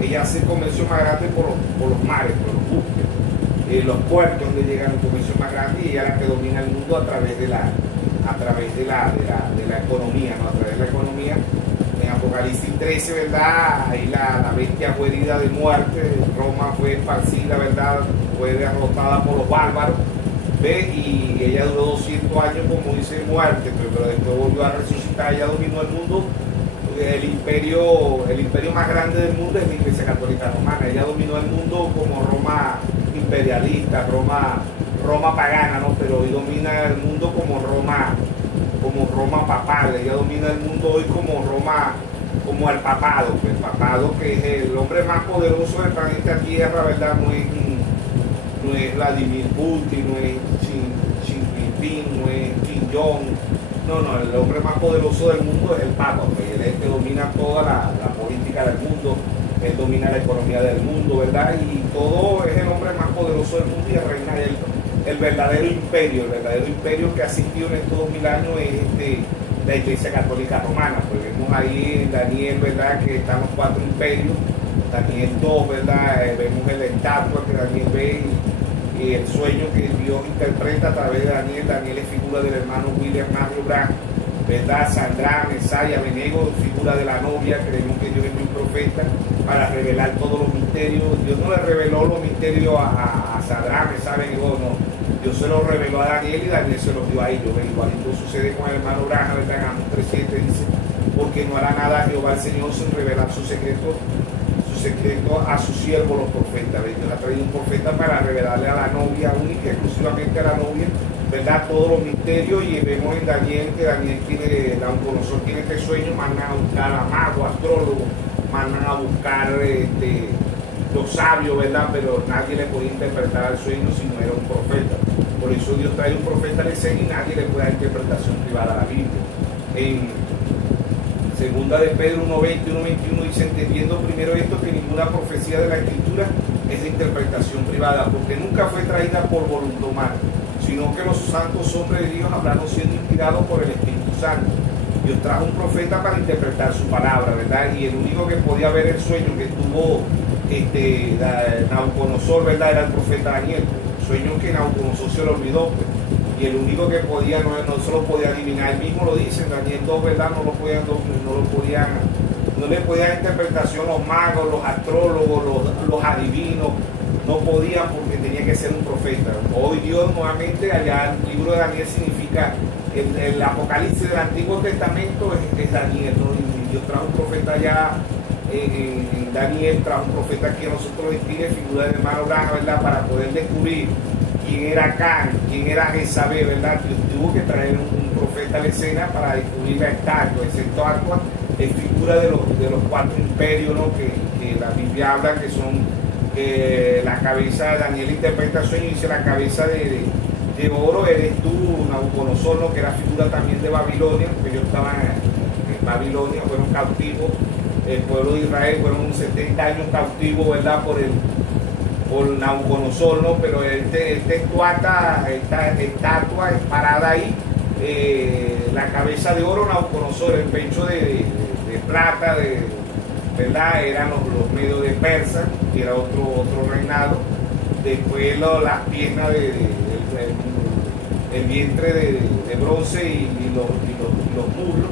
Ella hace el comercio más grande por los mares, por los buques, los puertos donde llega el comercio más grande, y ella es la que domina el mundo a través de la economía, ¿no? A través de la economía. En Apocalipsis 13, ¿verdad? Ahí la bestia fue herida de muerte, Roma fue esparcida, ¿verdad? Fue derrotada por los bárbaros, ¿ve? Y ella duró 200 años, como dice, muerte, pero después volvió a resucitar. Ella dominó el mundo. El imperio más grande del mundo es la Iglesia Católica Romana. Ella dominó el mundo como Roma imperialista, Roma pagana, ¿no? Pero hoy domina el mundo como Roma papal. Ella domina el mundo hoy como Roma, como el papado, que es el hombre más poderoso del planeta Tierra, ¿verdad? No es Vladimir Putin, no es Xi Jinping, no es Kim Jong. No, el hombre más poderoso del mundo es el Papa, pues. Él es el que domina toda la política del mundo, él domina la economía del mundo, ¿verdad? Y todo es el hombre más poderoso del mundo, y reina el verdadero imperio que ha existido en estos 2000 años es la Iglesia Católica Romana. Pues vemos ahí en Daniel, ¿verdad?, que están los 4 imperios. Daniel 2, ¿verdad? Vemos el estatua que Daniel ve y el sueño que Dios interpreta a través de Daniel. Daniel es figura del hermano William Matthew Branham, ¿verdad? Sandra, Mesaya, Benego, figura de la novia. Creemos que Dios es un profeta para revelar todos los misterios. Dios no le reveló los misterios a Sandra, Mesaya, Benego, no. Dios se los reveló a Daniel y Daniel se los dio a ellos. Igualito sucede con el hermano Branham, ¿verdad? En Amos 3:7 dice: porque no hará nada Jehová el Señor sin revelar su secreto a su siervo los profetas. Dios ha traído un profeta para revelarle a la novia, única y exclusivamente a la novia, ¿verdad?, todos los misterios. Y vemos en Daniel que Daniel tiene, Nabucodonosor tiene este sueño, mandan a buscar a magos, astrólogos, mandan a buscar los sabios, ¿verdad? Pero nadie le podía interpretar el sueño si no era un profeta. Por eso Dios trae un profeta de escena y nadie le puede dar interpretación privada a la Biblia. En Segunda de Pedro 1:20 y 1:21 dice: entendiendo primero esto, que ninguna profecía de la Escritura es de interpretación privada, porque nunca fue traída por voluntad humana, sino que los santos hombres de Dios hablaron siendo inspirados por el Espíritu Santo. Dios trajo un profeta para interpretar su palabra, ¿verdad? Y el único que podía ver el sueño que tuvo Nabucodonosor, ¿verdad?, era el profeta Daniel. El sueño que Nabucodonosor se lo olvidó, pues. Y el único que podía, no se lo podía adivinar, él mismo lo dice en Daniel 2, ¿verdad? No le podían interpretación los magos, los astrólogos, los adivinos, no podían, porque tenía que ser un profeta. Hoy Dios nuevamente, allá el libro de Daniel significa el Apocalipsis del Antiguo Testamento, es Daniel, ¿no? Y Dios trajo un profeta allá en Daniel, trajo un profeta que a nosotros inspire, figura del hermano Branham, ¿verdad?, para poder descubrir quién era Can, quién era Jezabel, ¿verdad? Dios tuvo que traer un profeta a la escena para descubrir la estatua. Esa estatua es figura de los 4 imperios, ¿no?, que la Biblia habla, que son que la cabeza, Daniel interpreta el sueño y dice: la cabeza de oro eres tú, Nabucodonosor, ¿no? Que era figura también de Babilonia, porque ellos estaban en Babilonia, fueron cautivos, el pueblo de Israel fueron 70 años cautivos, ¿verdad? Por Nabucodonosor, ¿no? Pero esta estatua es parada ahí, la cabeza de oro Nabucodonosor, el pecho de plata, ¿verdad? Eran los medios de Persa, que era otro reinado. Después las piernas el vientre de bronce y los muslos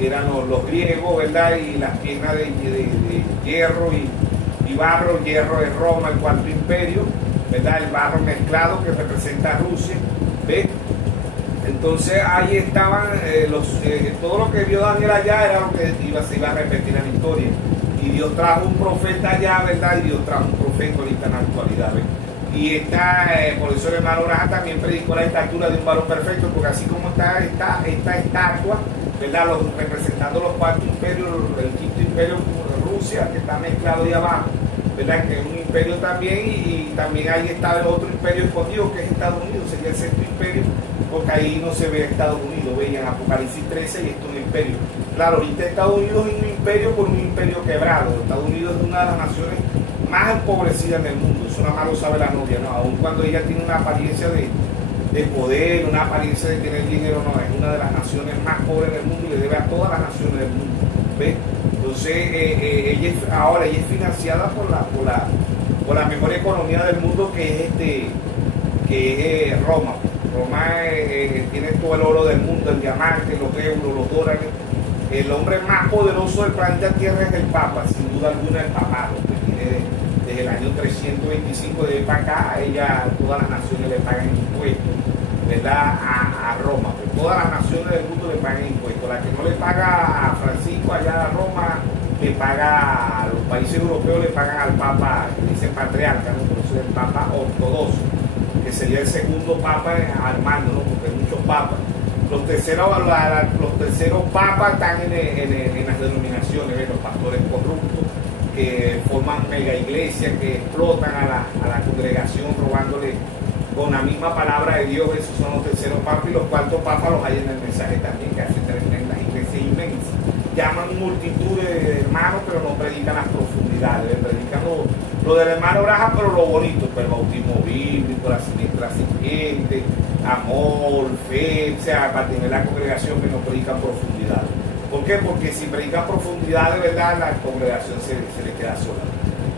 eran los griegos, ¿verdad? Y las piernas de hierro y barro. Hierro es Roma, el cuarto imperio, ¿verdad? El barro mezclado que representa a Rusia, ¿ves? Entonces ahí estaban todo lo que vio Daniel allá era lo que se iba a repetir en la historia. Y Dios trajo un profeta allá, ¿verdad? Y Dios trajo un profeta ahorita en la actualidad, ¿ves? Y por eso el hermano Braja también predicó la estatura de un varón perfecto, porque así como está esta estatua, ¿verdad? Representando los cuatro imperios, el quinto imperio, Rusia, que está mezclado ahí abajo, ¿verdad? Que es un imperio también, y también ahí está el otro imperio escondido, que es Estados Unidos, sería el sexto imperio, porque ahí no se ve Estados Unidos, veían Apocalipsis 13 y esto es un imperio. Claro, ahorita Estados Unidos es un imperio por un imperio quebrado. Estados Unidos es una de las naciones más empobrecidas del mundo, eso nada más lo sabe la novia, ¿no? Aun cuando ella tiene una apariencia de poder, una apariencia de tener dinero, no, es una de las naciones más pobres del mundo y le debe a todas las naciones del mundo, ¿ves? Entonces ella es financiada por la mejor economía del mundo, que es Roma. Roma tiene todo el oro del mundo, el diamante, los euros, los dólares. El hombre más poderoso del planeta Tierra es el Papa, sin duda alguna el papado, que tiene desde el año 325 de para acá. Todas las naciones le pagan impuestos, ¿verdad? A Roma, pues todas las naciones del mundo le pagan impuestos. La que no le paga a Francisco allá a Roma, le paga a los países europeos, le pagan al Papa, dice patriarca, ¿no? Por eso es el Papa ortodoxo, que sería el segundo Papa al mando, ¿no? Porque hay muchos papas. Los terceros papas están en las denominaciones, ¿ves? Los pastores corruptos que forman mega iglesias, que explotan a la congregación robándole con la misma palabra de Dios. Esos son los terceros papas, y los cuartos papas los hay en el mensaje también, que hacen tremendas iglesias inmensas. Llaman multitud de hermanos, pero no predican las profundidades, predican lo del hermano Braja, pero lo bonito, pues el bautismo bíblico, la siniestra serpiente, amor, fe, o sea, para tener la congregación que no predican profundidades. ¿Por qué? Porque si predican profundidades, ¿verdad?, la congregación se le queda sola.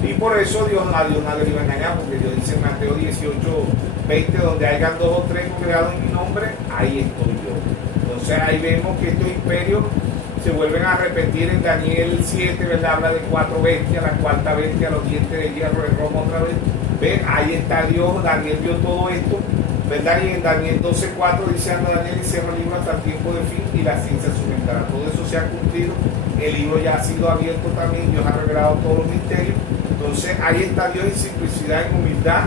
Y por eso Dios nadie le iba a engañar, porque Dios dice en Mateo 18:20, donde hayan 2 o 3 congregados en mi nombre, ahí estoy yo. Entonces ahí vemos que estos imperios se vuelven a repetir en Daniel 7, ¿verdad? Habla de 4 bestias, la cuarta bestia, los dientes de hierro de Roma otra vez. ¿Ven? Ahí está Dios, Daniel vio todo esto, ¿verdad? Y en Daniel 12:4 dice: anda Daniel y cierra el libro hasta el tiempo de fin y la ciencia aumentará. Todo eso se ha cumplido, el libro ya ha sido abierto también, Dios ha revelado todos los misterios. Entonces ahí está Dios en simplicidad, en humildad,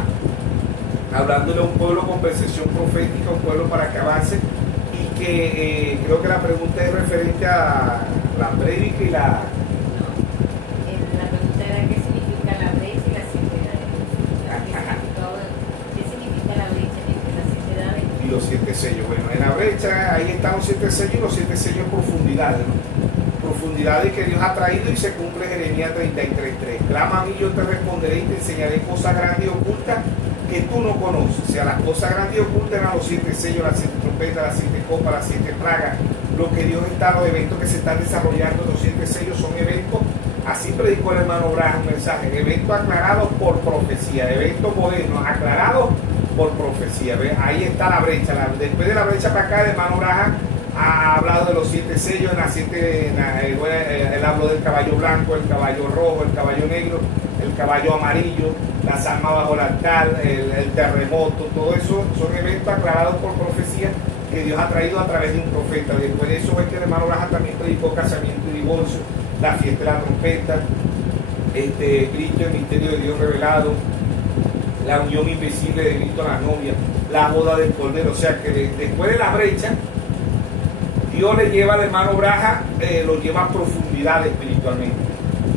hablándole a un pueblo con percepción profética, un pueblo para que avance. Y que creo que la pregunta es referente a la prédica y la... No, la pregunta era qué significa la brecha y la siete edades. ¿Qué significa la brecha entre las 7 edades? Y los 7 sellos. Bueno, en la brecha ahí están los 7 sellos, y los 7 sellos profundidades, ¿no? Profundidades que Dios ha traído, y se cumple Jeremías 33:3. Clama a mí, yo te responderé y te enseñaré cosas grandes y ocultas que tú no conoces. O sea, las cosas grandes y ocultas eran los 7 sellos, las 7 trompetas, las 7 copas, las 7 plagas. Lo que Dios está, los eventos que se están desarrollando, los 7 sellos son eventos, así predicó el hermano Braja un mensaje, eventos aclarados por profecía, eventos modernos aclarados por profecía. ¿Ves? Ahí está la brecha. Después de la brecha para acá, el hermano Braja ha hablado de los 7 sellos, él habló del caballo blanco, el caballo rojo, el caballo negro, el caballo amarillo, las almas bajo el altar, el terremoto. Todo eso son eventos aclarados por profecía que Dios ha traído a través de un profeta. Después de eso es que el hermano Braja también predicó casamiento y divorcio, la fiesta de la trompeta, Cristo, el misterio de Dios revelado, la unión invisible de Cristo a la novia, la boda del Cordero. O sea que después de la brecha, Dios le lleva al hermano Braja, lo lleva a profundidad espiritualmente.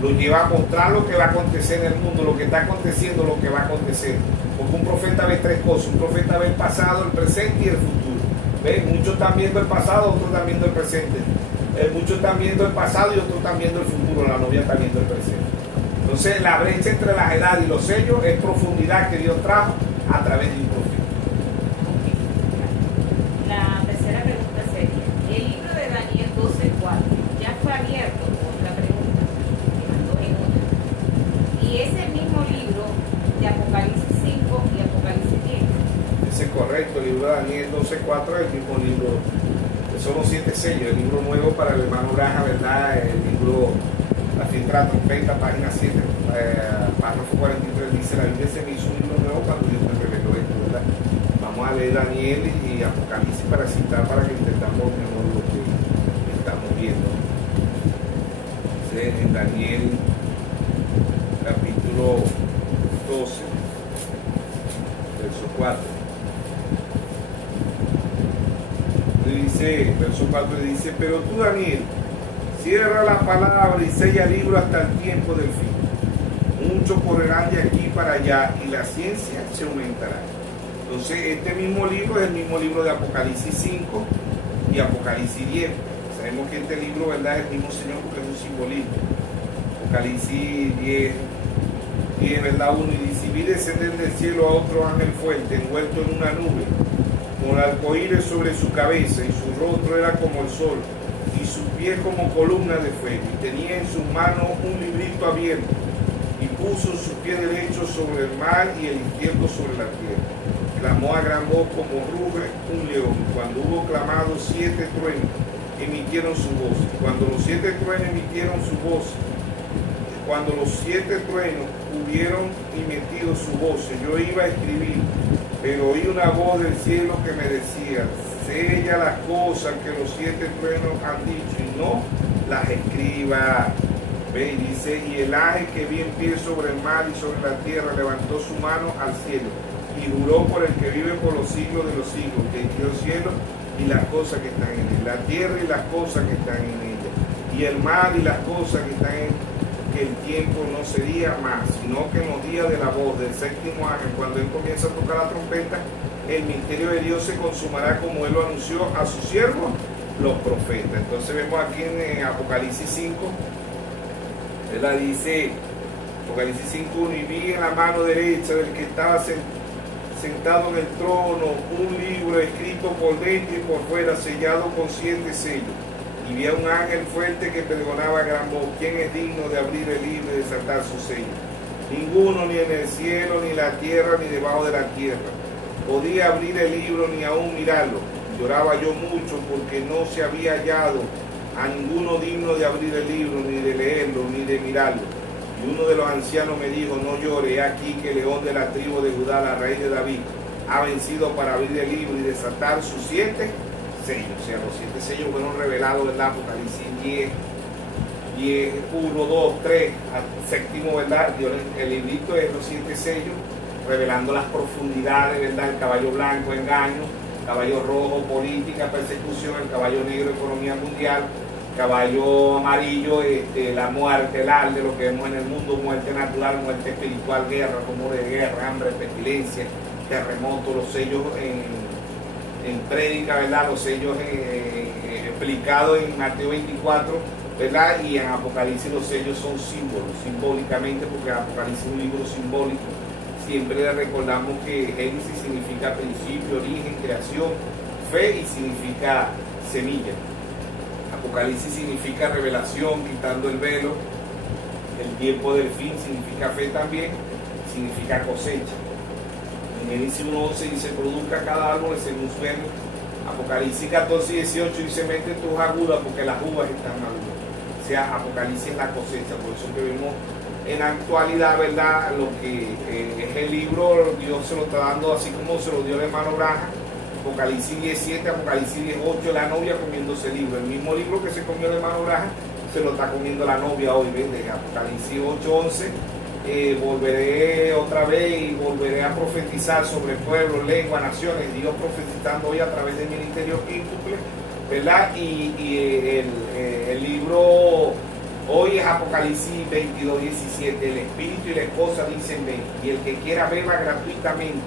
lo lleva a mostrar lo que va a acontecer en el mundo, lo que está aconteciendo, lo que va a acontecer. Porque un profeta ve tres cosas: un profeta ve el pasado, el presente y el futuro. ¿Ven? Muchos están viendo el pasado, otros están viendo el presente. Muchos están viendo el pasado y otros están viendo el futuro. La novia está viendo el presente. Entonces la brecha entre las edades y los sellos es profundidad que Dios trajo a través de un profeta. La tercera pregunta sería: el libro de Daniel 12:4 ya fue abierto. Otra pregunta que mandó en una. Y es el mismo libro de Apocalipsis 5 y Apocalipsis 10. Ese es correcto. El libro de Daniel 12:4 es el mismo libro. Son los 7 sellos. El libro nuevo para el hermano Braja, ¿verdad? El libro La Fiesta Trompeta, página 7, párrafo 43, dice: la Biblia se me hizo un libro nuevo cuando Dios me reveló esto, ¿verdad? Vamos a leer Daniel y Apocalipsis para citar, para que entendamos mejor lo que estamos viendo. Entonces, en Daniel capítulo 12, verso 4. Dice, verso 4 dice: pero tú, Daniel, cierra la palabra y sella el libro hasta el tiempo del fin. Muchos correrán de aquí para allá y la ciencia se aumentará. Entonces, este mismo libro es el mismo libro de Apocalipsis 5 y Apocalipsis 10. Sabemos que este libro, ¿verdad?, es el mismo Señor porque es un simbolismo. Apocalipsis 10, ¿verdad?, 1, y dice: vi descender del cielo a otro ángel fuerte, envuelto en una nube, con arcoíris sobre su cabeza, y su rostro era como el sol, y sus pies como columnas de fuego, y tenía en sus manos un librito abierto, y puso su pie derecho sobre el mar y el izquierdo sobre la tierra. Clamó a gran voz como ruge un león. Cuando hubo clamado, 7 truenos emitieron su voz. Cuando los 7 truenos emitieron su voz, cuando los 7 truenos hubieron emitido su voz, yo iba a escribir, pero oí una voz del cielo que me decía: sella las cosas que los 7 truenos han dicho y no las escriba. Ve, y dice: y el ángel que vi en pie sobre el mar y sobre la tierra levantó su mano al cielo y juró por el que vive por los siglos de los siglos, que hizo el cielo y las cosas que están en él, la tierra y las cosas que están en ella, y el mar y las cosas que están en él, que el tiempo no sería más, sino que en los días de la voz del séptimo ángel, cuando él comienza a tocar la trompeta, el misterio de Dios se consumará, como él lo anunció a sus siervos, los profetas. Entonces vemos aquí en Apocalipsis 5, ¿verdad? Dice Apocalipsis 5:1: y vi en la mano derecha del que estaba sentado en el trono un libro escrito por dentro y por fuera, sellado con 7 sellos. Y vi a un ángel fuerte que pregonaba a gran voz: ¿quién es digno de abrir el libro y desatar sus sellos? Ninguno, ni en el cielo, ni en la tierra, ni debajo de la tierra, podía abrir el libro ni aún mirarlo. Lloraba yo mucho porque no se había hallado a ninguno digno de abrir el libro, ni de leerlo, ni de mirarlo. Y uno de los ancianos me dijo: no llore, he aquí que el león de la tribu de Judá, la raíz de David, ha vencido para abrir el libro y desatar sus 7 sellos. O sea, los 7 sellos fueron revelados, ¿verdad? Apocalipsis 10, 1, 2, 3, al séptimo, ¿verdad? El librito es los 7 sellos, revelando las profundidades, ¿verdad? El caballo blanco, engaño; caballo rojo, política, persecución; el caballo negro, economía mundial; caballo amarillo, la muerte, el alde, lo que vemos en el mundo: muerte natural, muerte espiritual, guerra, rumores de guerra, hambre, pestilencia, terremoto; los sellos en prédica, ¿verdad? Los sellos explicados en Mateo 24, ¿verdad? Y en Apocalipsis los sellos son símbolos, simbólicamente, porque Apocalipsis es un libro simbólico. Siempre le recordamos que Génesis significa principio, origen, creación; fe y significa semilla. Apocalipsis significa revelación, quitando el velo. El tiempo del fin significa fe también, significa cosecha. En Génesis 1:11 dice: produzca cada árbol según su velo. Apocalipsis 14:18 dice: mete tus agudas porque las uvas están maduras. O sea, Apocalipsis es la cosecha. Por eso que vemos en la actualidad, ¿verdad?, lo que es el libro, Dios se lo está dando así como se lo dio el hermano Braja. Apocalipsis 17, Apocalipsis 18, la novia comiéndose el libro. El mismo libro que se comió el hermano Braja se lo está comiendo la novia hoy, ¿ves? De Apocalipsis 8:11, volveré otra vez y volveré a profetizar sobre pueblos, lenguas, naciones. Dios profetizando hoy a través del ministerio quíntuple, ¿verdad? Y el libro Hoy es Apocalipsis 22, 17. El espíritu y la esposa dicen ven, y el que quiera beba gratuitamente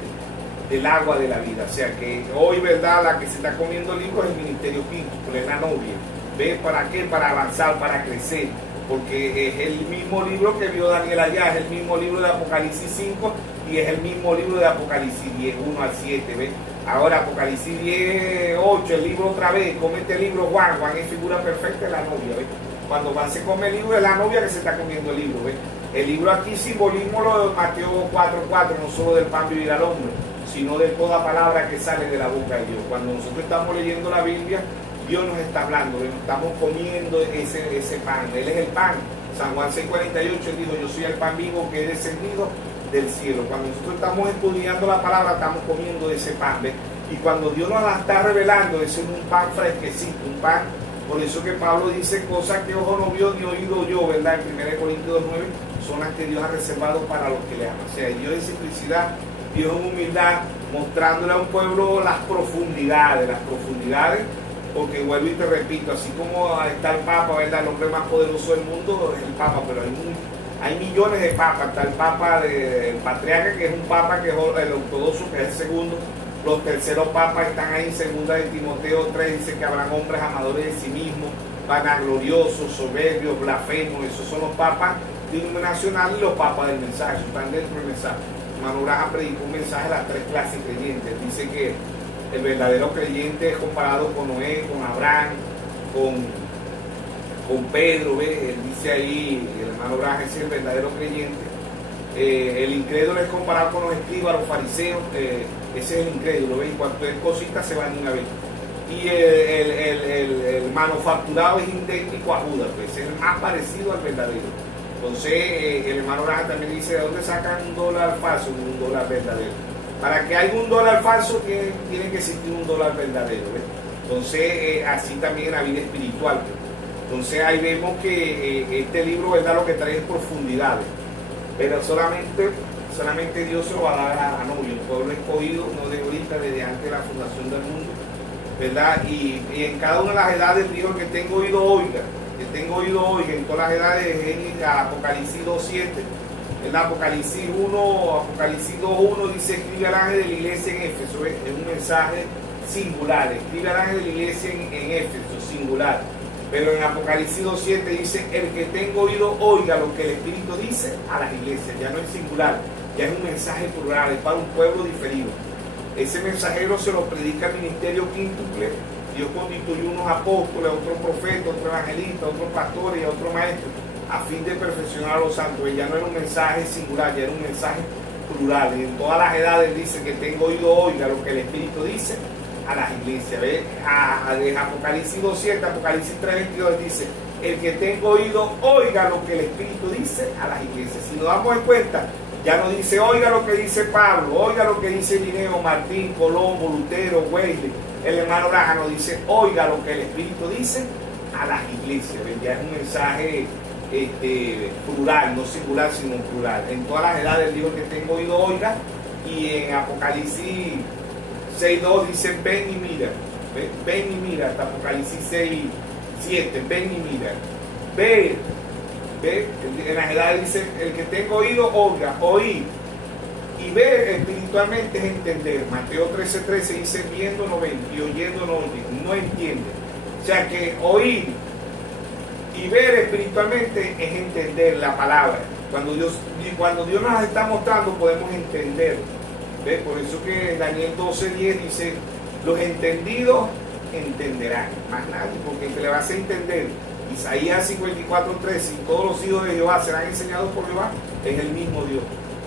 del agua de la vida. O sea que hoy, ¿verdad? La que se está comiendo el libro es el ministerio quíntuple, es la novia. ¿Ve para qué? Para avanzar, para crecer. Porque es el mismo libro que vio Daniel allá, es el mismo libro de Apocalipsis 5 y es el mismo libro de Apocalipsis 10, 1 al 7. ¿Ve? Ahora Apocalipsis 10, 8, el libro otra vez, come este libro Juan. Juan es figura perfecta de la novia. ¿Ve? Cuando Juan se come el libro, es la novia que se está comiendo el libro. ¿Ve? El libro aquí simbolismo lo de Mateo 4:4, no solo del pan vivir al hombre, sino de toda palabra que sale de la boca de Dios. Cuando nosotros estamos leyendo la Biblia, Dios nos está hablando, nos estamos comiendo ese pan. Él es el pan. San Juan 6:48 dijo, yo soy el pan vivo que he descendido del cielo. Cuando nosotros estamos estudiando la palabra, estamos comiendo ese pan. ¿Ves? Y cuando Dios nos la está revelando, ese es un pan fresquecito, un pan. Por eso que Pablo dice cosas que ojo no vio ni oído yo, ¿verdad? En 1 Corintios 9 son las que Dios ha reservado para los que le aman. O sea, Dios en simplicidad, Dios en humildad, mostrándole a un pueblo las profundidades, porque vuelvo y te repito, así como está el Papa, ¿verdad? El hombre más poderoso del mundo es el Papa, pero hay millones de papas. Está el Papa del Patriarca, que es un Papa que es el ortodoxo, que es el segundo. Los terceros papas están ahí en segunda de Timoteo 3, dice que habrán hombres amadores de sí mismos, vanagloriosos, soberbios, blasfemos. Esos son los papas denominacionales y los papas del mensaje, están dentro del mensaje. Hermano Graham predicó un mensaje a las tres clases creyentes. Dice que el verdadero creyente es comparado con Noé, con Abraham, con Pedro. ¿Ve? Él dice ahí, el hermano Graham es el verdadero creyente. El incrédulo es comparado con los escribas, los fariseos. Ese es el incrédulo, ¿ve? Y cualquier cosita se va de una vez. Y el manufacturado es idéntico a Judas, pues es el más parecido al verdadero. Entonces, el hermano Graham también dice, ¿de dónde sacan un dólar falso y un dólar verdadero? Para que haya un dólar falso, tiene que existir un dólar verdadero. ¿Ves? Entonces, así también en la vida espiritual. ¿Ves? Entonces, ahí vemos que este libro, ¿verdad? Lo que trae es profundidades. Pero solamente Dios se lo va a dar a novio, el pueblo escogido, no de ahorita, desde antes de la fundación del mundo, ¿verdad? Y en cada una de las edades dijo que tengo oído oiga, en todas las edades, en Apocalipsis 2:7, en Apocalipsis 2:1 dice, escribe al ángel de la iglesia en Éfeso, es un mensaje singular, escribe al ángel de la iglesia en Éfeso, singular. Pero en Apocalipsis 2:7 dice, el que tenga oído oiga lo que el Espíritu dice a las iglesias. Ya no es singular, ya es un mensaje plural, es para un pueblo diferido. Ese mensajero se lo predica al ministerio quíntuple. Dios constituyó unos apóstoles, otros profetas, otros evangelistas, otros pastores y otros maestros, a fin de perfeccionar a los santos. Y ya no era un mensaje singular, ya era un mensaje plural. Y en todas las edades dice que tenga oído oiga lo que el Espíritu dice a las iglesias. ¿Ve? De Apocalipsis 2:7, Apocalipsis 3:22 dice, el que tenga oído oiga lo que el Espíritu dice a las iglesias. Si nos damos en cuenta, ya no dice oiga lo que dice Pablo, oiga lo que dice Irineo, Martín, Colombo, Lutero, Wesley. El hermano Graham nos dice oiga lo que el Espíritu dice a las iglesias. ¿Ve? Ya es un mensaje plural, no singular sino plural. En todas las edades digo que tengo oído oiga, y en Apocalipsis 6:2 dice ven y mira. Ven y mira, hasta Apocalipsis 6:7, ven y mira. Ve. En las edades dice, el que tenga oído, oiga, oír. Y ver espiritualmente es entender. Mateo 13:13 dice, viendo no ven, y oyendo no oyen, no entienden. O sea que oír y ver espiritualmente es entender la palabra. Cuando Dios nos la está mostrando, podemos entender. ¿Ve? Por eso que en Daniel 12:10 dice, los entendidos entenderán, más nadie, porque el que le va a hacer entender. Isaías 54:13, y todos los hijos de Jehová serán enseñados por Jehová, es el mismo Dios.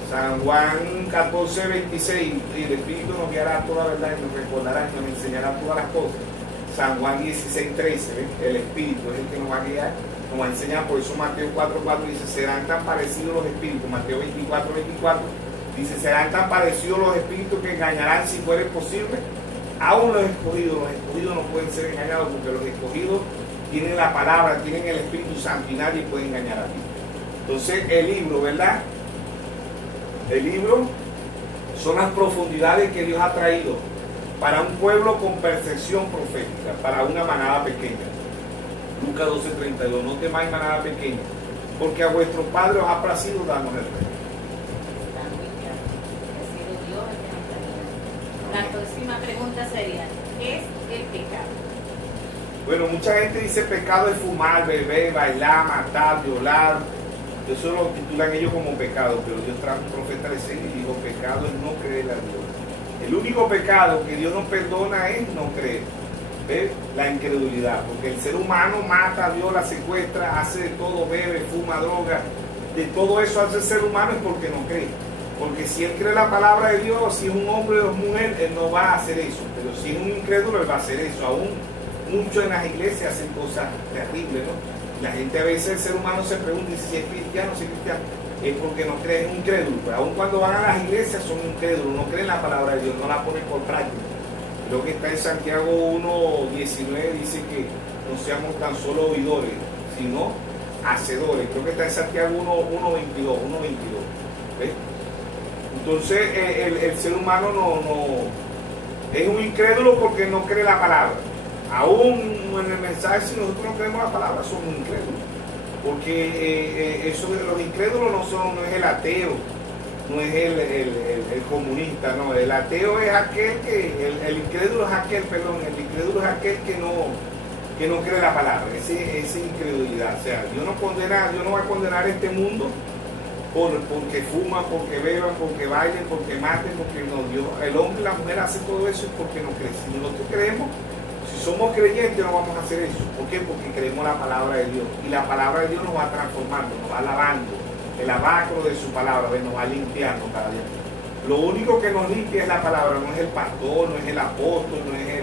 San Juan 14:26, y el Espíritu nos guiará toda la verdad y nos recordará y nos enseñará todas las cosas. San Juan 16:13, el Espíritu es el que nos va a guiar, nos va a enseñar. Por eso Mateo 4:4 dice, serán tan parecidos los espíritus. Mateo 24:24 dice, serán tan parecidos los espíritus que engañarán si fuere posible. Aún los escogidos no pueden ser engañados, porque los escogidos tienen la palabra, tienen el Espíritu Santo, y nadie puede engañar a ti. Entonces el libro, ¿verdad? El libro son las profundidades que Dios ha traído para un pueblo con percepción profética, para una manada pequeña. Lucas 12:32, no temáis manada pequeña, porque a vuestro Padre os ha placido darnos el reino. Está muy claro. Ha sido Dios el que nos está guiando. La próxima pregunta sería, ¿qué es el pecado? Bueno, mucha gente dice pecado es fumar, beber, bailar, matar, violar. Eso lo titulan ellos como pecado, pero Dios trajo un profeta de serie y dijo, pecado es no creer a Dios. El único pecado que Dios nos perdona es no creer. ¿Ves? La incredulidad, porque el ser humano mata, viola, secuestra, hace de todo, bebe, fuma, droga. De todo eso hace el ser humano es porque no cree. Porque si él cree la palabra de Dios, si es un hombre o es mujer, él no va a hacer eso. Pero si es un incrédulo, él va a hacer eso. Aún muchos en las iglesias hacen cosas terribles, ¿no? La gente a veces, el ser humano se pregunta si es cristiano, si es cristiano, es porque no cree, es un incrédulo. Pero aún cuando van a las iglesias son incrédulos, no creen la palabra de Dios, no la ponen por práctica. Creo que está en Santiago 1:19, dice que no seamos tan solo oidores, sino hacedores. Creo que está en Santiago 1:22. ¿Ves? Entonces el ser humano no es un incrédulo porque no cree la palabra. Aún en el mensaje, si nosotros no creemos la palabra, somos incrédulos. Porque eso de los incrédulos no es el ateo, no es el comunista, no. El ateo es aquel que, el incrédulo es aquel, el incrédulo es aquel que no cree la palabra, esa incredulidad. O sea, Dios no va a condenar este mundo porque fuman, porque beban, porque bailen, porque maten, porque no. Dios, el hombre y la mujer hacen todo eso es porque no creen. Si nosotros creemos, si somos creyentes, no vamos a hacer eso. ¿Por qué? Porque creemos la palabra de Dios. Y la palabra de Dios nos va transformando, nos va lavando. El lavacro de su palabra, nos va limpiando cada día. Lo único que nos limpia es la palabra, no es el pastor, no es el apóstol, no es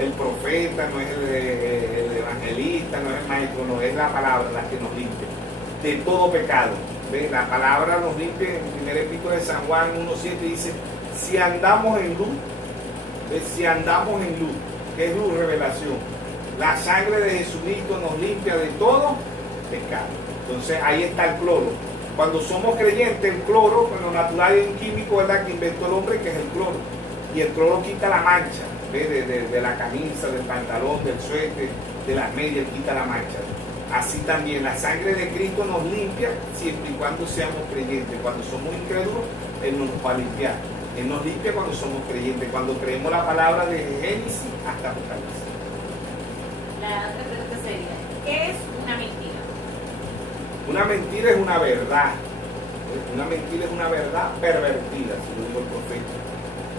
el profeta, no es el evangelista, no es el maestro, no, es la palabra la que nos limpia de todo pecado. ¿Ves? La palabra nos limpia. En el primer epístola de San Juan 1:7 dice, si andamos en luz, ¿ves? Si andamos en luz, que es luz, revelación, la sangre de Jesucristo nos limpia de todo pecado. Entonces ahí está el cloro. Cuando somos creyentes, el cloro, pues lo natural es un químico, ¿verdad?, que inventó el hombre, que es el cloro. Y el cloro quita la mancha, ¿ves? De la camisa, del pantalón, del suéter, de las medias, quita la mancha. Así también la sangre de Cristo nos limpia siempre y cuando seamos creyentes. Cuando somos incrédulos, Él no nos va a limpiar. Él nos limpia cuando somos creyentes, cuando creemos la palabra de Génesis hasta Apocalipsis. La otra pregunta sería, ¿qué es una mentira? Una mentira es una verdad. Una mentira es una verdad pervertida, si lo dijo el profeta.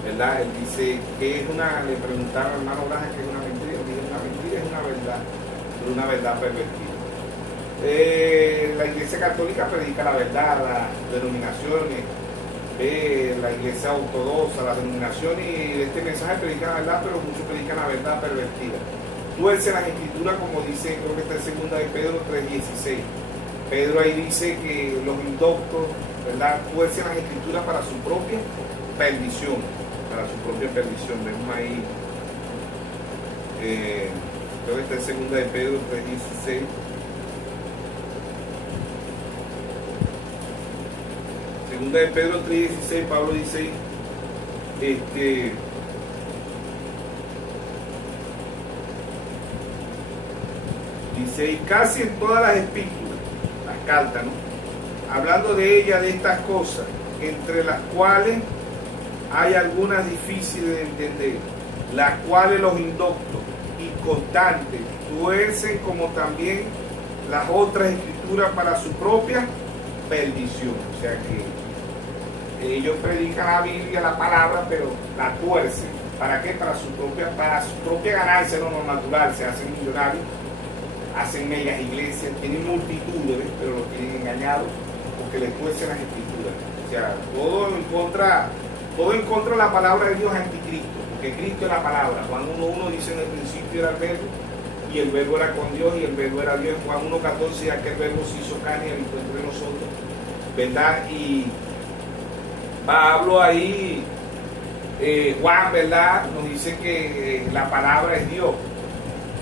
¿Verdad? Él dice que es le preguntaron al hermano Braja que es una mentira. Él dice, una mentira es una verdad, pero una verdad pervertida. La Iglesia Católica predica la verdad, las denominaciones, la Iglesia Ortodoxa, las denominaciones, y este mensaje predica la verdad, pero muchos predican la verdad pervertida. Tuerce las Escrituras, como dice, creo que está en 2 de Pedro 3:16. Pedro ahí dice que los indoctos, ¿verdad?, tuercen las Escrituras para su propia perdición, Vemos ahí, creo que está en 2 de Pedro 3:16. Segunda de Pedro 3:16, Pablo dice, dice, y casi en todas las epístolas, las cartas, ¿no?, hablando de ella, de estas cosas, entre las cuales hay algunas difíciles de entender, las cuales los indoctos y constantes tuercen, como también las otras escrituras para su propia perdición. O sea que ellos predican la Biblia, la palabra, pero la tuercen. ¿Para qué? Para su propia ganancia, no natural. Se hacen millonarios, hacen medias iglesias, tienen multitudes, pero los tienen engañados porque les tuercen las escrituras. O sea, todo en contra de la palabra de Dios es anticristo, porque Cristo es la palabra. Juan 1:1 dice, en el principio era el verbo, y el verbo era con Dios, y el verbo era Dios. Juan 1:14, aquel verbo se hizo carne y habitó entre nosotros, ¿verdad? Y Pablo ahí, Juan, ¿verdad?, nos dice que la palabra es Dios.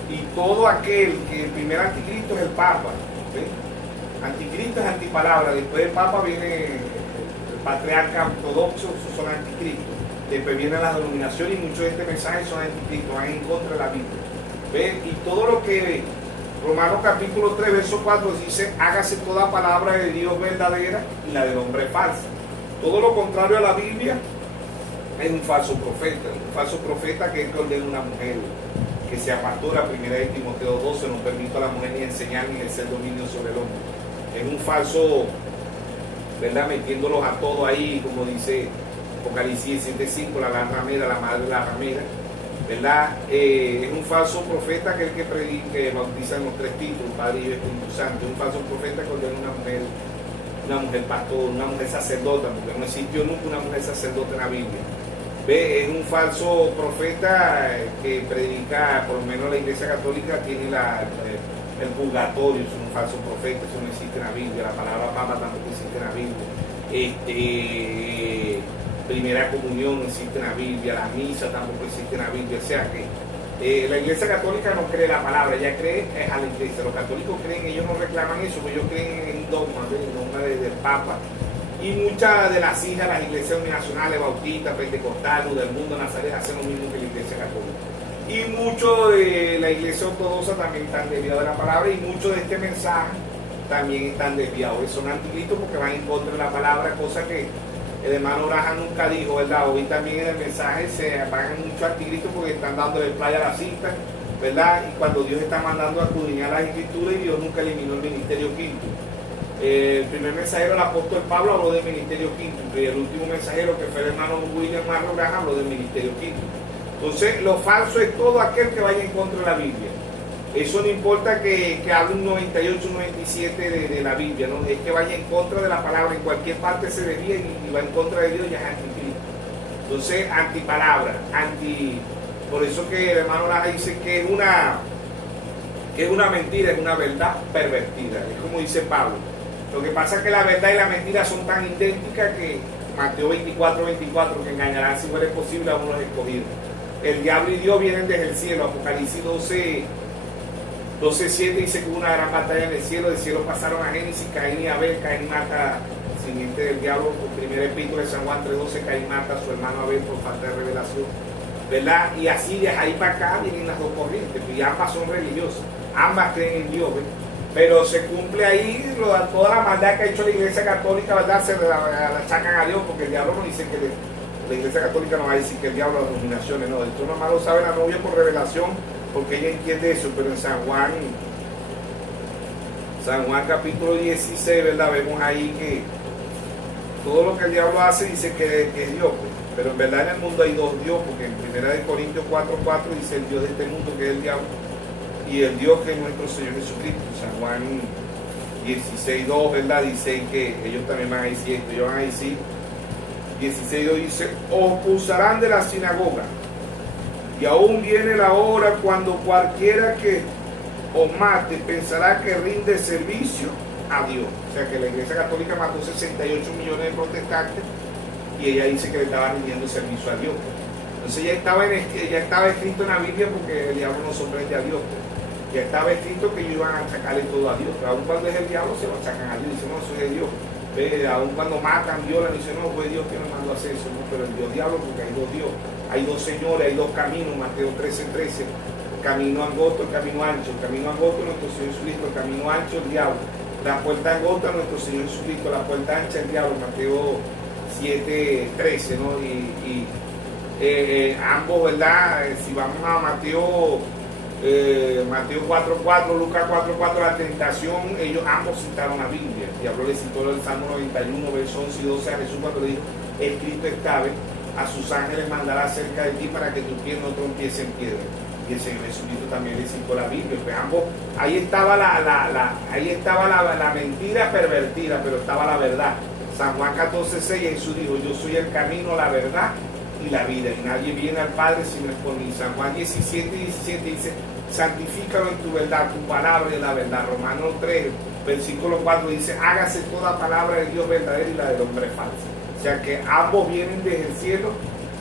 Y todo aquel que el primer anticristo es el Papa, ¿ves? Anticristo es antipalabra. Después del Papa viene el patriarca ortodoxo, esos son anticristos. Después vienen las denominaciones y muchos de este mensaje son anticristos, van en contra de la Biblia. ¿Ves? Y todo lo que Romanos capítulo 3, verso 4 dice, hágase toda palabra de Dios verdadera y la del hombre falsa. Todo lo contrario a la Biblia es un falso profeta que ordena una mujer que sea pastora. Primera de Timoteo 12, no permite a la mujer ni enseñar ni ejercer dominio sobre el hombre. Es un falso, ¿verdad? Metiéndolos a todos ahí, como dice Apocalipsis 7:5, la ramera, la madre de la ramera, ¿verdad? Es un falso profeta que es el que predica, que bautiza en los tres títulos, Padre, Hijo y Espíritu Santo. Es un falso profeta que ordena una mujer pastor, una mujer sacerdota, porque no existió nunca una mujer sacerdota en la Biblia. Es un falso profeta que predica, por lo menos la Iglesia Católica tiene el purgatorio, es un falso profeta, eso no existe en la Biblia. La palabra papa tampoco existe en la Biblia. Primera comunión no existe en la Biblia, la misa tampoco existe en la Biblia. O sea que la Iglesia Católica no cree la palabra, ella cree a la Iglesia. Los católicos creen, ellos no reclaman eso, porque ellos creen en dogma, en dogma del Papa. Y muchas de las hijas de las iglesias nacionales, bautistas, pentecostales, del mundo Nazaret, hacen lo mismo que la Iglesia Católica. Y muchos de la Iglesia Ortodoxa también están desviados de la palabra, y muchos de este mensaje también están desviados. Son anticristos porque van en contra de la palabra, cosa que el hermano Raja nunca dijo, ¿verdad? Hoy también en el mensaje se apagan muchos anticristos porque están dándole playa a la cita, ¿verdad? Y cuando Dios está mandando a escudriñar las escrituras, y Dios nunca eliminó el ministerio quinto. El primer mensajero, el apóstol Pablo, habló del ministerio quinto, y el último mensajero, que fue el hermano William Marlowe Graham, habló del ministerio quinto. Entonces, lo falso es todo aquel que vaya en contra de la Biblia. Eso no importa que hable un 98, un 97 de la Biblia, ¿no? Es que vaya en contra de la palabra, en cualquier parte se desvía y va en contra de Dios, ya es anticristo. Entonces, antipalabra, por eso que el hermano Laja dice que es una mentira, es una verdad pervertida. Es como dice Pablo. Lo que pasa es que la verdad y la mentira son tan idénticas que Mateo 24:24, que engañarán si fuera posible a unos escogidos. El diablo y Dios vienen desde el cielo. Apocalipsis 12:7 dice que hubo una gran batalla en el cielo. Del cielo pasaron a Génesis, Caín y Abel. Caín mata, siguiente del diablo, por primer epístola de San Juan 3:12, Caín mata a su hermano Abel por falta de revelación, ¿verdad? Y así de ahí para acá vienen las dos corrientes, y ambas son religiosas, ambas creen en Dios, ¿ves? Pero se cumple ahí toda la maldad que ha hecho la Iglesia Católica, ¿verdad? Se la achacan a Dios, porque el diablo no dice que la Iglesia Católica no va a decir que el diablo las dominaciones, no, esto nomás lo sabe la novia por revelación, porque ella entiende eso. Pero en San Juan capítulo 16, ¿verdad? Vemos ahí que todo lo que el diablo hace dice que es Dios, pues. Pero en verdad en el mundo hay dos Dios, porque en 1 Corintios 4:4 dice el Dios de este mundo, que es el diablo, y el Dios que es nuestro Señor Jesucristo. San Juan 16:2, ¿verdad? Dice que ellos también van a decir esto, ellos van a decir, 16:2 dice, os expulsarán de la sinagoga, y aún viene la hora cuando cualquiera que os mate pensará que rinde servicio a Dios. O sea que la Iglesia Católica mató 68 millones de protestantes, y ella dice que le estaba rindiendo servicio a Dios. Entonces ya estaba escrito en la Biblia, porque el diablo no sorprende a Dios. Ya estaba escrito que ellos iban a achacarle todo a Dios. Pero aún cuando es el diablo, se lo achacan a Dios. Dicen, no, eso es de Dios. Aún cuando matan, violan, dicen, no, fue Dios quien nos mandó a hacer eso. No, pero el Dios diablo, porque hay dos Dios. Hay dos señores, hay dos caminos. Mateo 13:13. El camino angosto, el camino ancho. El camino angosto, nuestro Señor Jesucristo. El camino ancho, el diablo. La puerta angosta, nuestro Señor Jesucristo. La puerta ancha, el diablo. Mateo 7:13, ¿no? Ambos, ¿verdad? Si vamos a Mateo 4:4, Lucas 4:4, la tentación, ellos ambos citaron la Biblia. El diablo le citó el Salmo 91, versos 11 y 12 a Jesús cuando le dijo, escrito está, a sus ángeles mandará cerca de ti para que tu pie no trompiece en piedra. Y el Señor Jesucristo también le citó la Biblia. Pues ambos, ahí estaba la mentira pervertida, pero estaba la verdad. San Juan 14:6, Jesús dijo, yo soy el camino, la verdad y la vida, y nadie viene al Padre si no es por mí. San Juan 17:17 dice, santifícalo en tu verdad, tu palabra es la verdad. Romanos 3, versículo 4 dice, hágase toda palabra de Dios verdadera y la del hombre falsa. O sea que ambos vienen desde el cielo,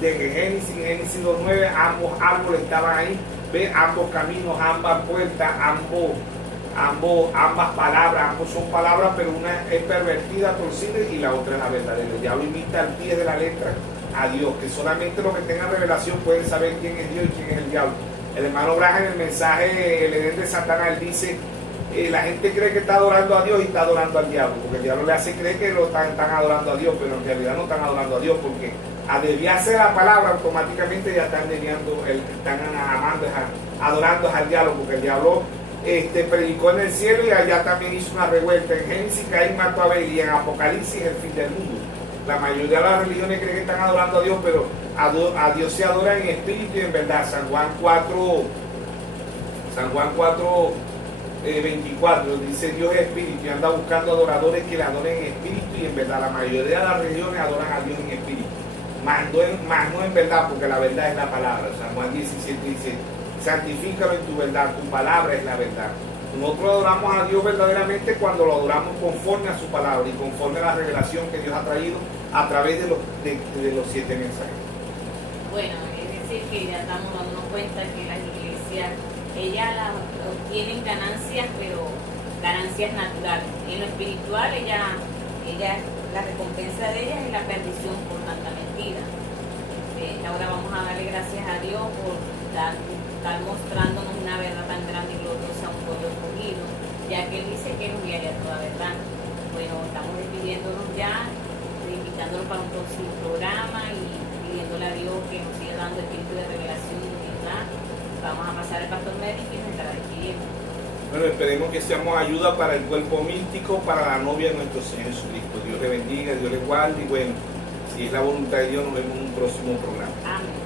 desde Génesis 2:9, ambos árboles estaban ahí, ve, ambos caminos, ambas puertas, ambas palabras, ambos son palabras, pero una es pervertida, torcida, y la otra es la verdadera. El diablo imita al pie de la letra a Dios, que solamente los que tengan revelación pueden saber quién es Dios y quién es el diablo. El hermano Branham en el mensaje El Edén de Satanás, él dice, la gente cree que está adorando a Dios y está adorando al diablo, porque el diablo le hace creer que lo están adorando a Dios, pero en realidad no están adorando a Dios, porque a desviarse la palabra automáticamente ya están adorando al diablo, porque el diablo predicó en el cielo y allá también hizo una revuelta. En Génesis Caín mató a Abel y en Apocalipsis el fin del mundo. La mayoría de las religiones creen que están adorando a Dios, pero a Dios se adora en espíritu y en verdad. San Juan 4, 24 dice: Dios es espíritu y anda buscando adoradores que le adoren en espíritu y en verdad. La mayoría de las religiones adoran a Dios en espíritu, más no en verdad, porque la verdad es la palabra. San Juan 17 dice: santifícalo en tu verdad, tu palabra es la verdad. Nosotros adoramos a Dios verdaderamente cuando lo adoramos conforme a su palabra y conforme a la revelación que Dios ha traído a través de los 7 mensajes. Bueno, es decir que ya estamos dando cuenta que las iglesias, ellas obtienen ganancias, pero ganancias naturales. En lo espiritual, la recompensa de ellas es la perdición por tanta mentira. Ahora vamos a darle gracias a Dios por estar mostrándonos una verdad tan grande y gloriosa a un pueblo escogido, ya que Él dice que nos guiaría toda verdad. Bueno, estamos despidiéndonos ya, invitándolos para un próximo programa y pidiéndole a Dios que nos siga dando espíritu de revelación y unidad. Vamos a pasar al pastor Médico y nos estará despidiendo. Bueno, esperemos que seamos ayuda para el cuerpo místico, para la novia de nuestro Señor Jesucristo. Dios le bendiga, Dios le guarde y bueno, si es la voluntad de Dios, nos vemos en un próximo programa. Amén.